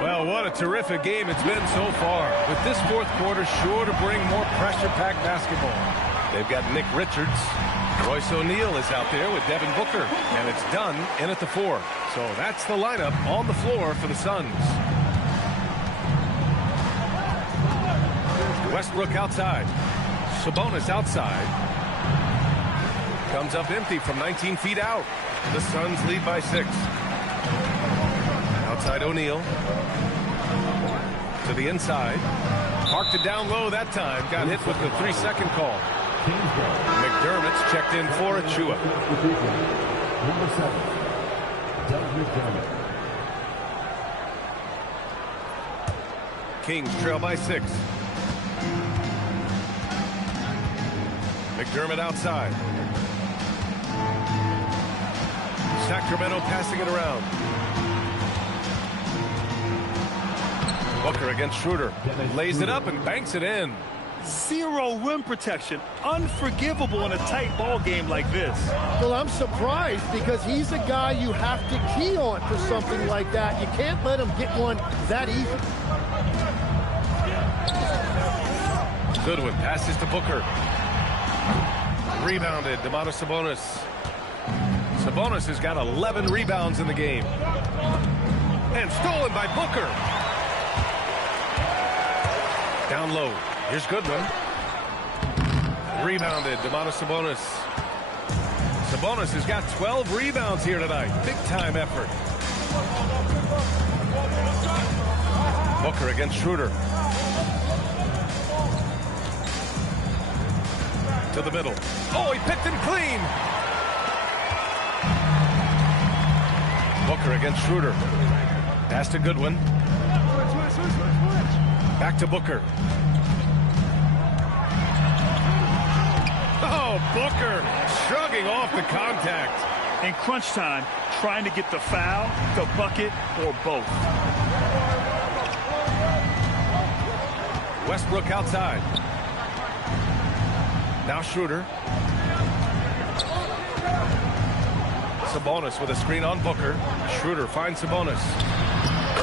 Well, what a terrific game it's been so far. With this fourth quarter sure to bring more pressure-packed basketball. They've got Nick Richards. Royce O'Neal is out there with Devin Booker. And it's Dunn in at the 4. So that's the lineup on the floor for the Suns. Westbrook outside. Sabonis outside. Comes up empty from 19 feet out. The Suns lead by 6. Outside O'Neal. To the inside. Parked it down low that time. Got hit with the 3-second call. McDermott's checked in for Achua. Number 7, Doug McDermott. Kings trail by 6. McDermott outside. Sacramento passing it around. Booker against Schroeder. Lays it up and banks it in. Zero rim protection. Unforgivable in a tight ball game like this. Well, I'm surprised because he's a guy you have to key on for something like that. You can't let him get one that easy. Goodwin passes to Booker. Rebounded, Domantas Sabonis. Sabonis has got 11 rebounds in the game. And stolen by Booker. Down low. Here's Goodwin. Rebounded, Domantas Sabonis. Sabonis has got 12 rebounds here tonight. Big-time effort. Booker against Schroeder. To the middle. Oh, he picked him clean. Booker against Schroeder. Pass to Goodwin. Back to Booker. Oh, Booker shrugging off the contact. In crunch time, trying to get the foul, the bucket, or both. Westbrook outside. Now Schroeder. Sabonis with a screen on Booker. Schroeder finds Sabonis.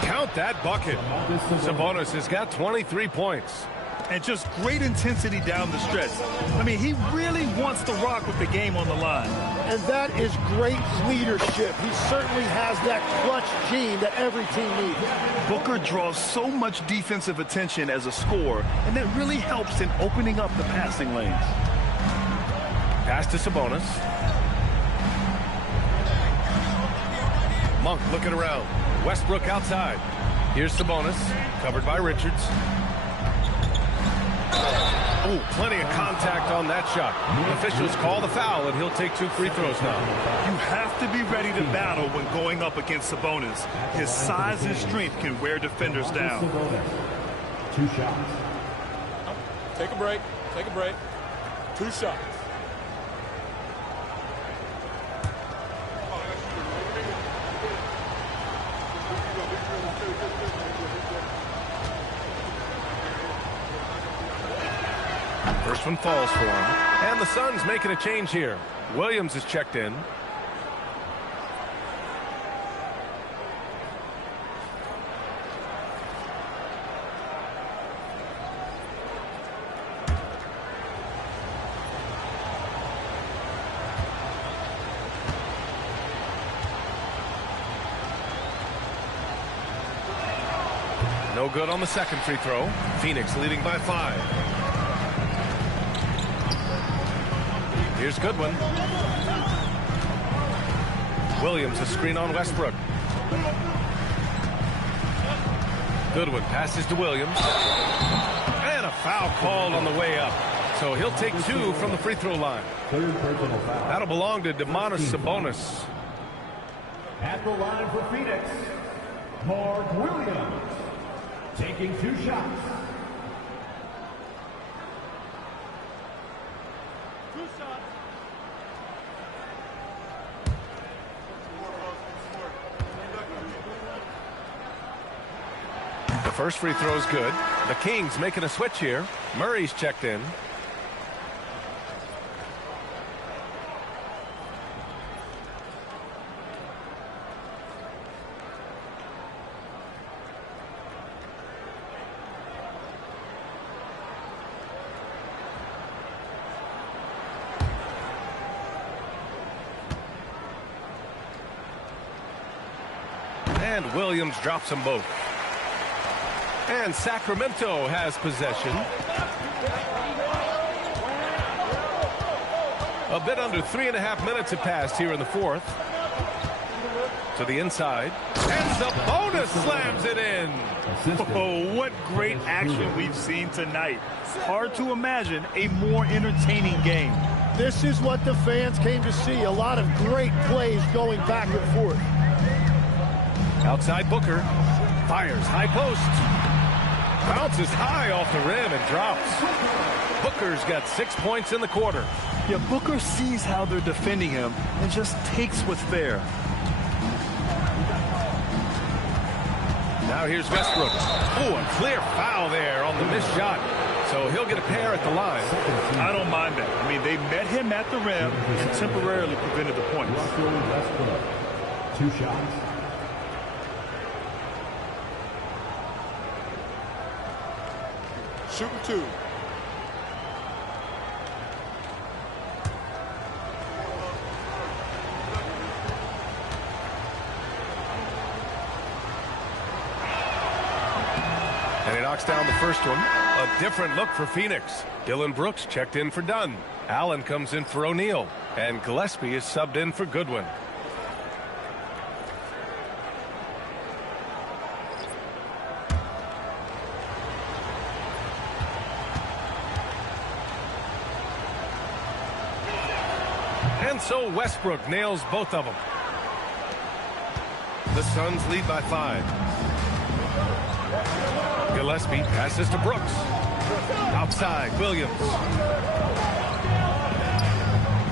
Count that bucket. Sabonis has got 23 points. And just great intensity down the stretch. I mean, he really wants to rock with the game on the line. And that is great leadership. He certainly has that clutch gene that every team needs. Booker draws so much defensive attention as a scorer, and that really helps in opening up the passing lanes. Pass to Sabonis. Monk looking around. Westbrook outside. Here's Sabonis, covered by Richards. Oh, plenty of contact on that shot. Officials call the foul, and he'll take 2 free throws now. You have to be ready to battle when going up against Sabonis. His size and strength can wear defenders down. 2 shots. Take a break. Take a break. 2 shots. First one falls for him. And the Suns making a change here. Williams is checked in. No good on the second free throw. Phoenix leading by 5. Here's Goodwin. Williams a screen on Westbrook. Goodwin passes to Williams. And a foul called on the way up. So he'll take 2 from the free throw line. That'll belong to Domantas Sabonis. At the line for Phoenix, Mark Williams, taking 2 shots. 2 shots. The first free throw is good. The Kings making a switch here. Murray's checked in. And Williams drops them both. And Sacramento has possession. A bit under 3.5 minutes have passed here in the fourth. To the inside. And Sabonis slams it in. Oh, what great action we've seen tonight. Hard to imagine a more entertaining game. This is what the fans came to see. A lot of great plays going back and forth. Outside Booker. Fires high post. Bounces high off the rim and drops. Booker's got 6 points in the quarter. Yeah, Booker sees how they're defending him and just takes what's there. Now here's Westbrook. Oh, a clear foul there on the missed shot. So he'll get a pair at the line. I don't mind that. I mean, they met him at the rim and temporarily prevented the points. Westbrook. 2 shots. Shooting 2. And he knocks down the first one. A different look for Phoenix. Dylan Brooks checked in for Dunn. Allen comes in for O'Neal. And Gillespie is subbed in for Goodwin. And so Westbrook nails both of them. The Suns lead by 5. Gillespie passes to Brooks. Outside, Williams.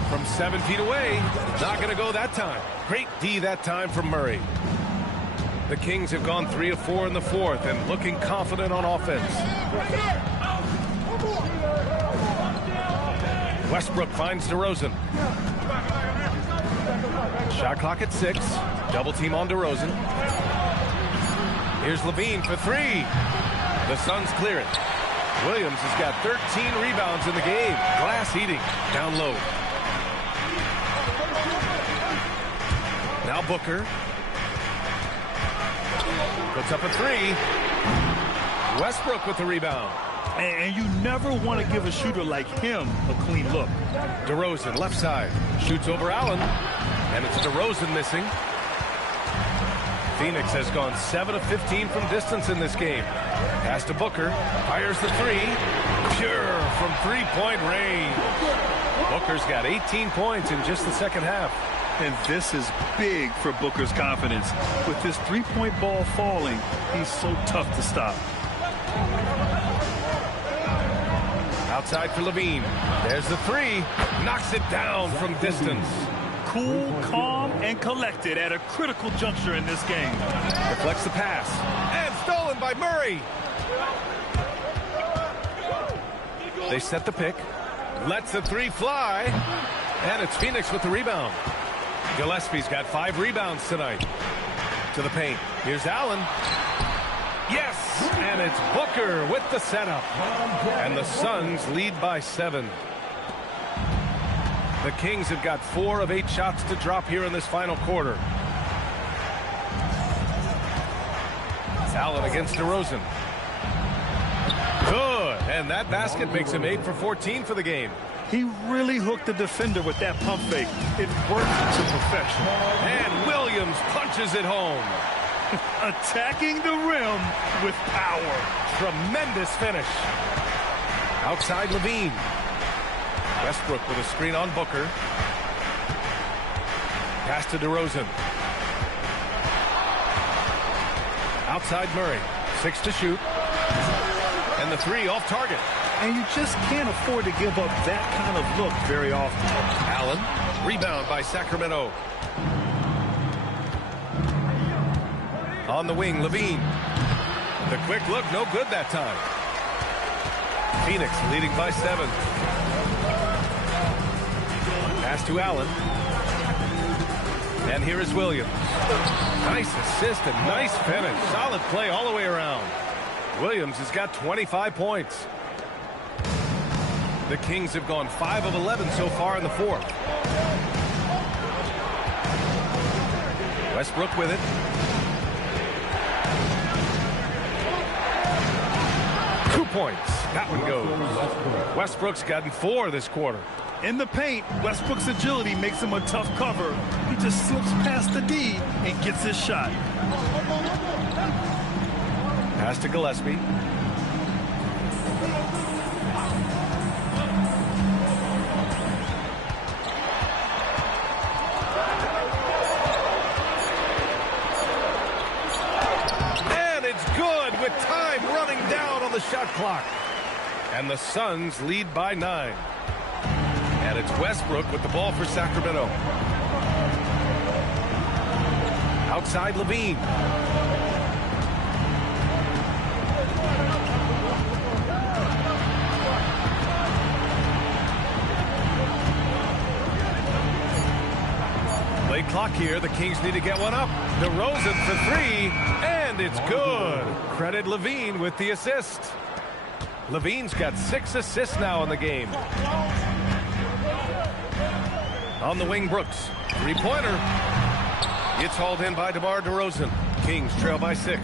From 7 feet away. Not going to go that time. Great D that time from Murray. The Kings have gone 3 of 4 in the fourth and looking confident on offense. Westbrook finds DeRozan. Shot clock at 6. Double team on DeRozan. Here's Levine for 3. The Suns clear it. Williams has got 13 rebounds in the game. Glass heating. Down low. Now Booker. Puts up a 3. Westbrook with the rebound. And you never want to give a shooter like him a clean look. DeRozan, left side. Shoots over Allen. And it's DeRozan missing. Phoenix has gone 7 of 15 from distance in this game. Pass to Booker. Fires the 3. Pure from 3-point range. Booker's got 18 points in just the second half. And this is big for Booker's confidence. With his 3-point ball falling, he's so tough to stop. Outside for Levine. There's the 3. Knocks it down from distance. Cool, calm, and collected at a critical juncture in this game. Deflects the pass. And stolen by Murray. They set the pick. Lets the 3 fly. And it's Phoenix with the rebound. Gillespie's got 5 rebounds tonight. To the paint. Here's Allen. Yes! And it's Booker with the setup. And the Suns lead by 7. The Kings have got 4 of 8 shots to drop here in this final quarter. Allen against DeRozan. Good. And that basket makes him 8 for 14 for the game. He really hooked the defender with that pump fake. It worked to perfection. And Williams punches it home. Attacking the rim with power. Tremendous finish. Outside Levine. Westbrook with a screen on Booker. Pass to DeRozan. Outside Murray. 6 to shoot. And the 3 off target. And you just can't afford to give up that kind of look very often. Allen. Rebound by Sacramento. On the wing, Levine. The quick look, no good that time. Phoenix leading by 7. Pass to Allen. And here is Williams. Nice assist and nice finish. Solid play all the way around. Williams has got 25 points. The Kings have gone 5 of 11 so far in the fourth. Westbrook with it. 2 points. That one goes. Westbrook's gotten 4 this quarter. In the paint, Westbrook's agility makes him a tough cover. He just slips past the D and gets his shot. Pass to Gillespie. And it's good with time running down on the shot clock. And the Suns lead by 9. And it's Westbrook with the ball for Sacramento. Outside Levine. Late clock here. The Kings need to get one up. DeRozan for 3. And it's good. Credit Levine with the assist. Levine's got 6 assists now in the game. On the wing, Brooks. 3-pointer. It's hauled in by DeMar DeRozan. Kings trail by 6.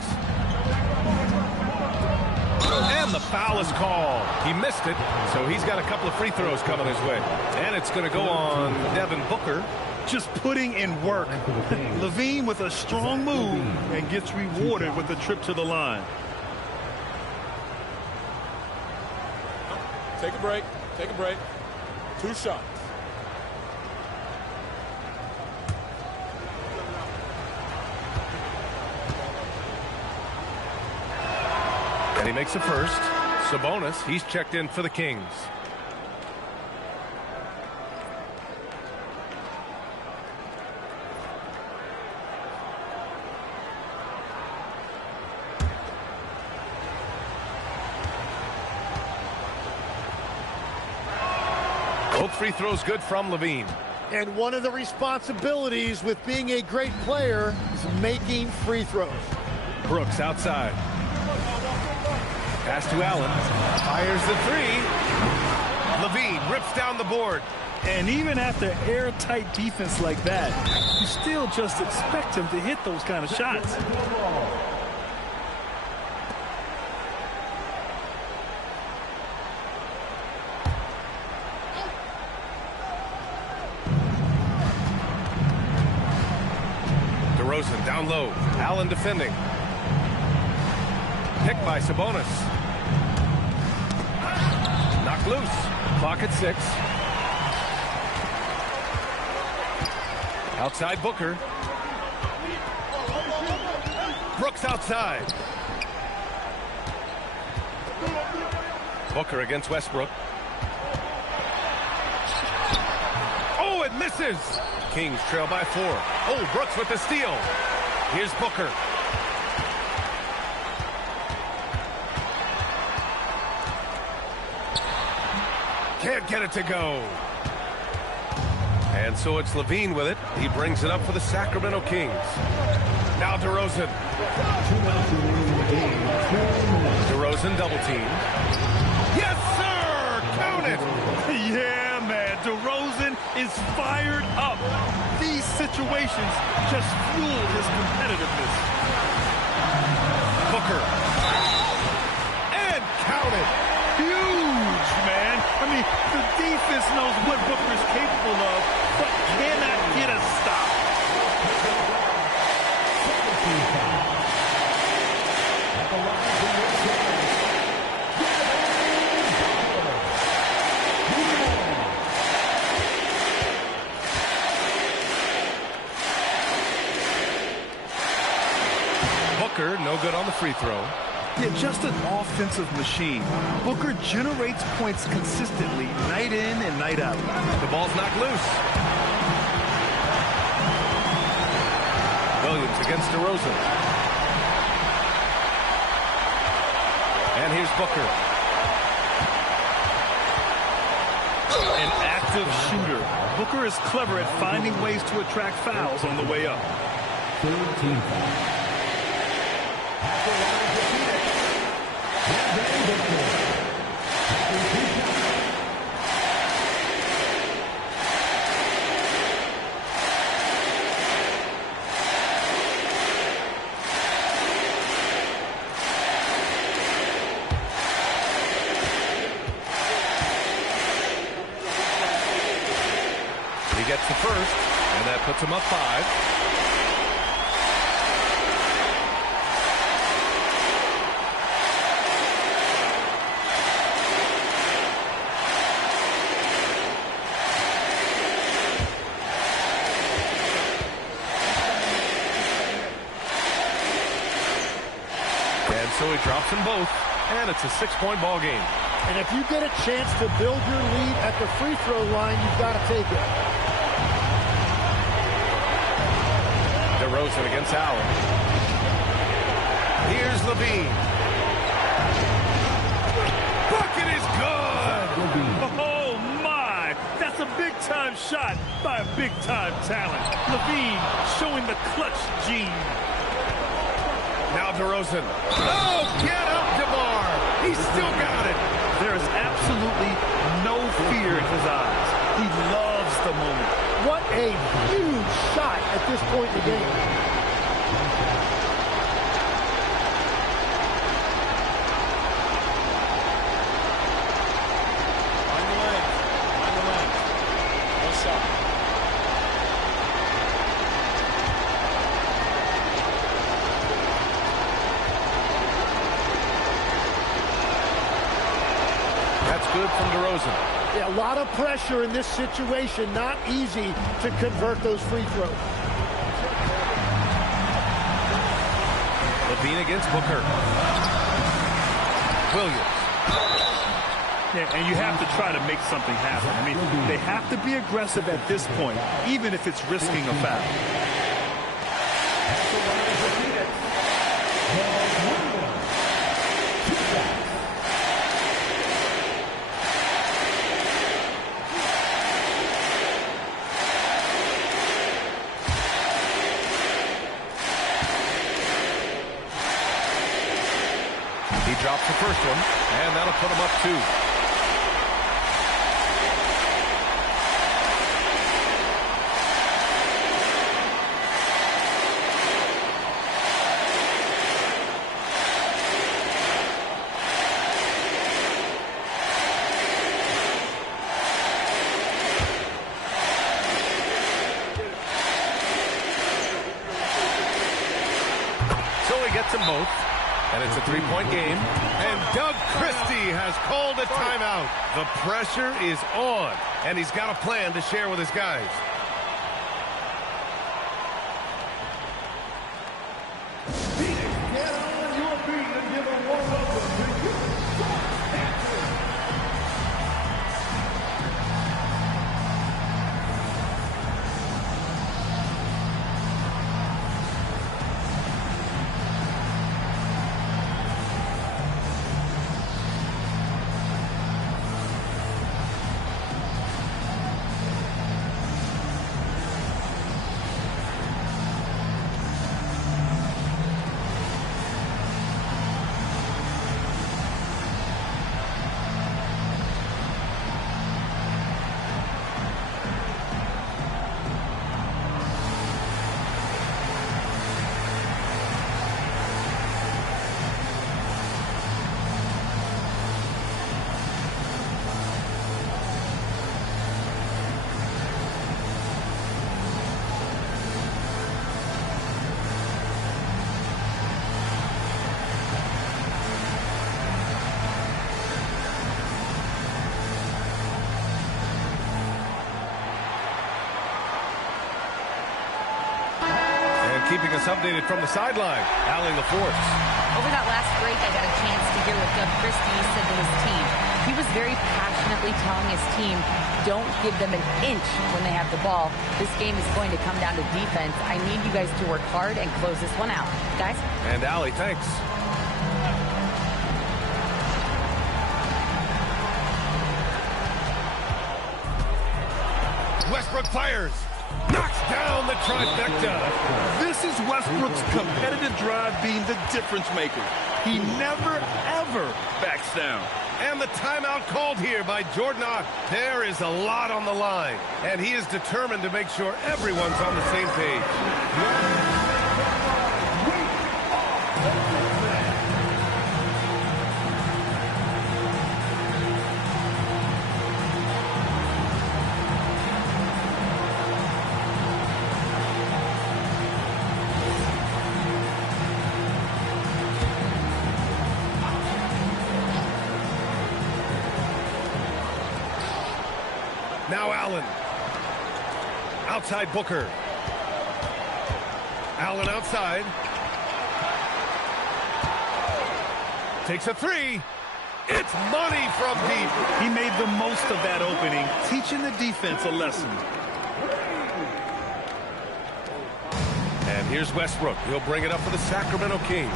And the foul is called. He missed it, so he's got a couple of free throws coming his way. And it's going to go on Devin Booker. Just putting in work. Levine with a strong move and gets rewarded with a trip to the line. Take a break. Take a break. 2 shots. And he makes a first. Sabonis, he's checked in for the Kings. Both free throws good from Levine. And one of the responsibilities with being a great player is making free throws. Brooks outside. Pass to Allen. Fires the 3. Levine rips down the board. And even after airtight defense like that, you still just expect him to hit those kind of shots. DeRozan down low. Allen defending. Picked by Sabonis. Knocked loose. Clock at 6. Outside Booker. Brooks outside. Booker against Westbrook. Oh, it misses. Kings trail by 4. Oh, Brooks with the steal. Here's Booker. Can't get it to go. And so it's Levine with it. He brings it up for the Sacramento Kings. Now DeRozan. DeRozan double team. Yes, sir! Count it! Yeah, man. DeRozan is fired up. These situations just fuel his competitiveness. Booker. And count it! Huge, man. I mean, the defense knows what Booker is capable of, but cannot get a stop. Booker, no good on the free throw. Yeah, just an offensive machine. Booker generates points consistently, night in and night out. The ball's knocked loose. Williams against DeRozan. And here's Booker. An active shooter. Booker is clever at finding ways to attract fouls on the way up. 13 gets the first, and that puts him up 5. So he drops them both, and it's a 6-point ball game. And if you get a chance to build your lead at the free throw line, you've got to take it. DeRozan against Allen. Here's Levine. Bucket is good! Oh, my! That's a big-time shot by a big-time talent. Levine showing the clutch gene. Now DeRozan. Oh, get up, DeMar. He's still got it. There is absolutely no fear in his eyes. He loves the moment. What a huge shot at this point in the game. Find the lane. Find the lane. No shot. Good from DeRozan. Yeah, a lot of pressure in this situation. Not easy to convert those free throws. Levine against Booker. Williams. Yeah, and you have to try to make something happen. I mean, they have to be aggressive at this point, even if it's risking a foul. He drops the first one, and that'll put him up 2. So he gets them both. And it's a 3-point game. And Doug Christie has called a timeout. The pressure is on, and he's got a plan to share with his guys. Get on your feet and give a warm welcome to you. Keeping us updated from the sideline, Allie LaForce. Over that last break, I got a chance to hear what Doug Christie said to his team. He was very passionately telling his team, don't give them an inch when they have the ball. This game is going to come down to defense. I need you guys to work hard and close this one out. Guys? And Allie, thanks. Westbrook fires. Knocks down the trifecta. This is Westbrook's competitive drive being the difference maker. He never, ever backs down. And the timeout called here by Jordan Ott. There is a lot on the line, and he is determined to make sure everyone's on the same page. Now Allen. Outside Booker. Allen outside. Takes a three. It's money from deep. He made the most of that opening, teaching the defense a lesson. And here's Westbrook. He'll bring it up for the Sacramento Kings.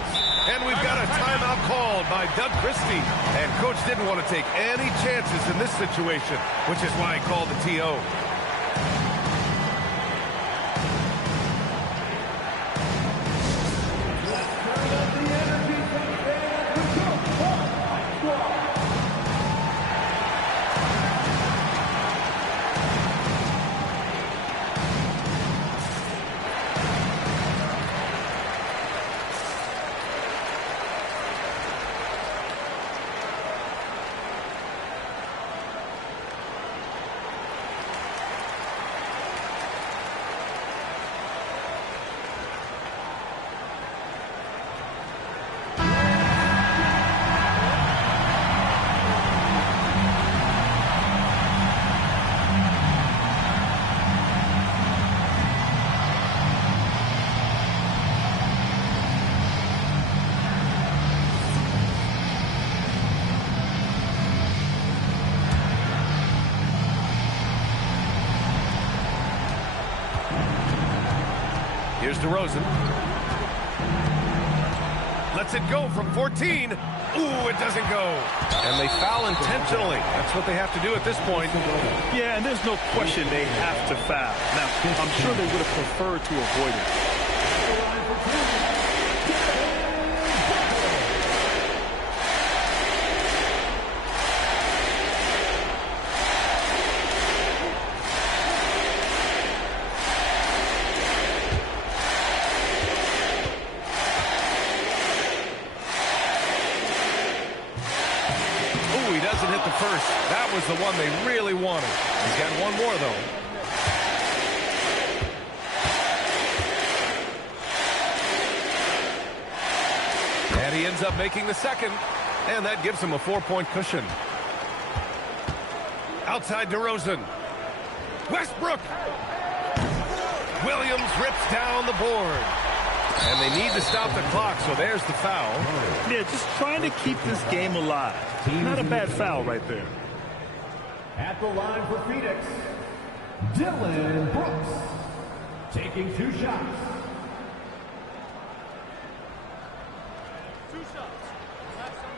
And we've got a timeout called by Doug Christie. And Coach didn't want to take any chances in this situation, which is why he called the TO. Here's DeRozan. Lets it go from 14. Ooh, it doesn't go. And they foul intentionally. That's what they have to do at this point. Yeah, and there's no question they have to foul. Now, I'm sure they would have preferred to avoid it. Hit the first. That was the one they really wanted. He's got one more, though. And he ends up making the second. And that gives him a 4-point cushion. Outside DeRozan. Westbrook. Williams rips down the board. And they need to stop the clock, so there's the foul. Yeah, just trying to keep this game alive. Not a bad foul right there. At the line for Phoenix, Dylan Brooks, taking 2 shots. 2 shots. Last on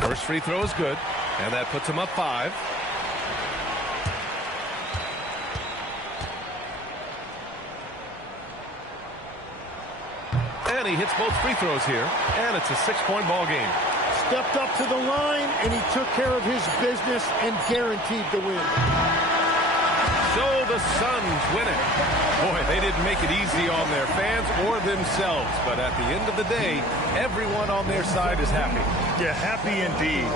the First free throw is good, and that puts him up 5. And he hits both free throws here, and it's a 6-point ball game. Stepped up to the line, and he took care of his business and guaranteed the win. So the Suns win it. Boy, they didn't make it easy on their fans or themselves, but at the end of the day, everyone on their side is happy. Yeah, happy indeed.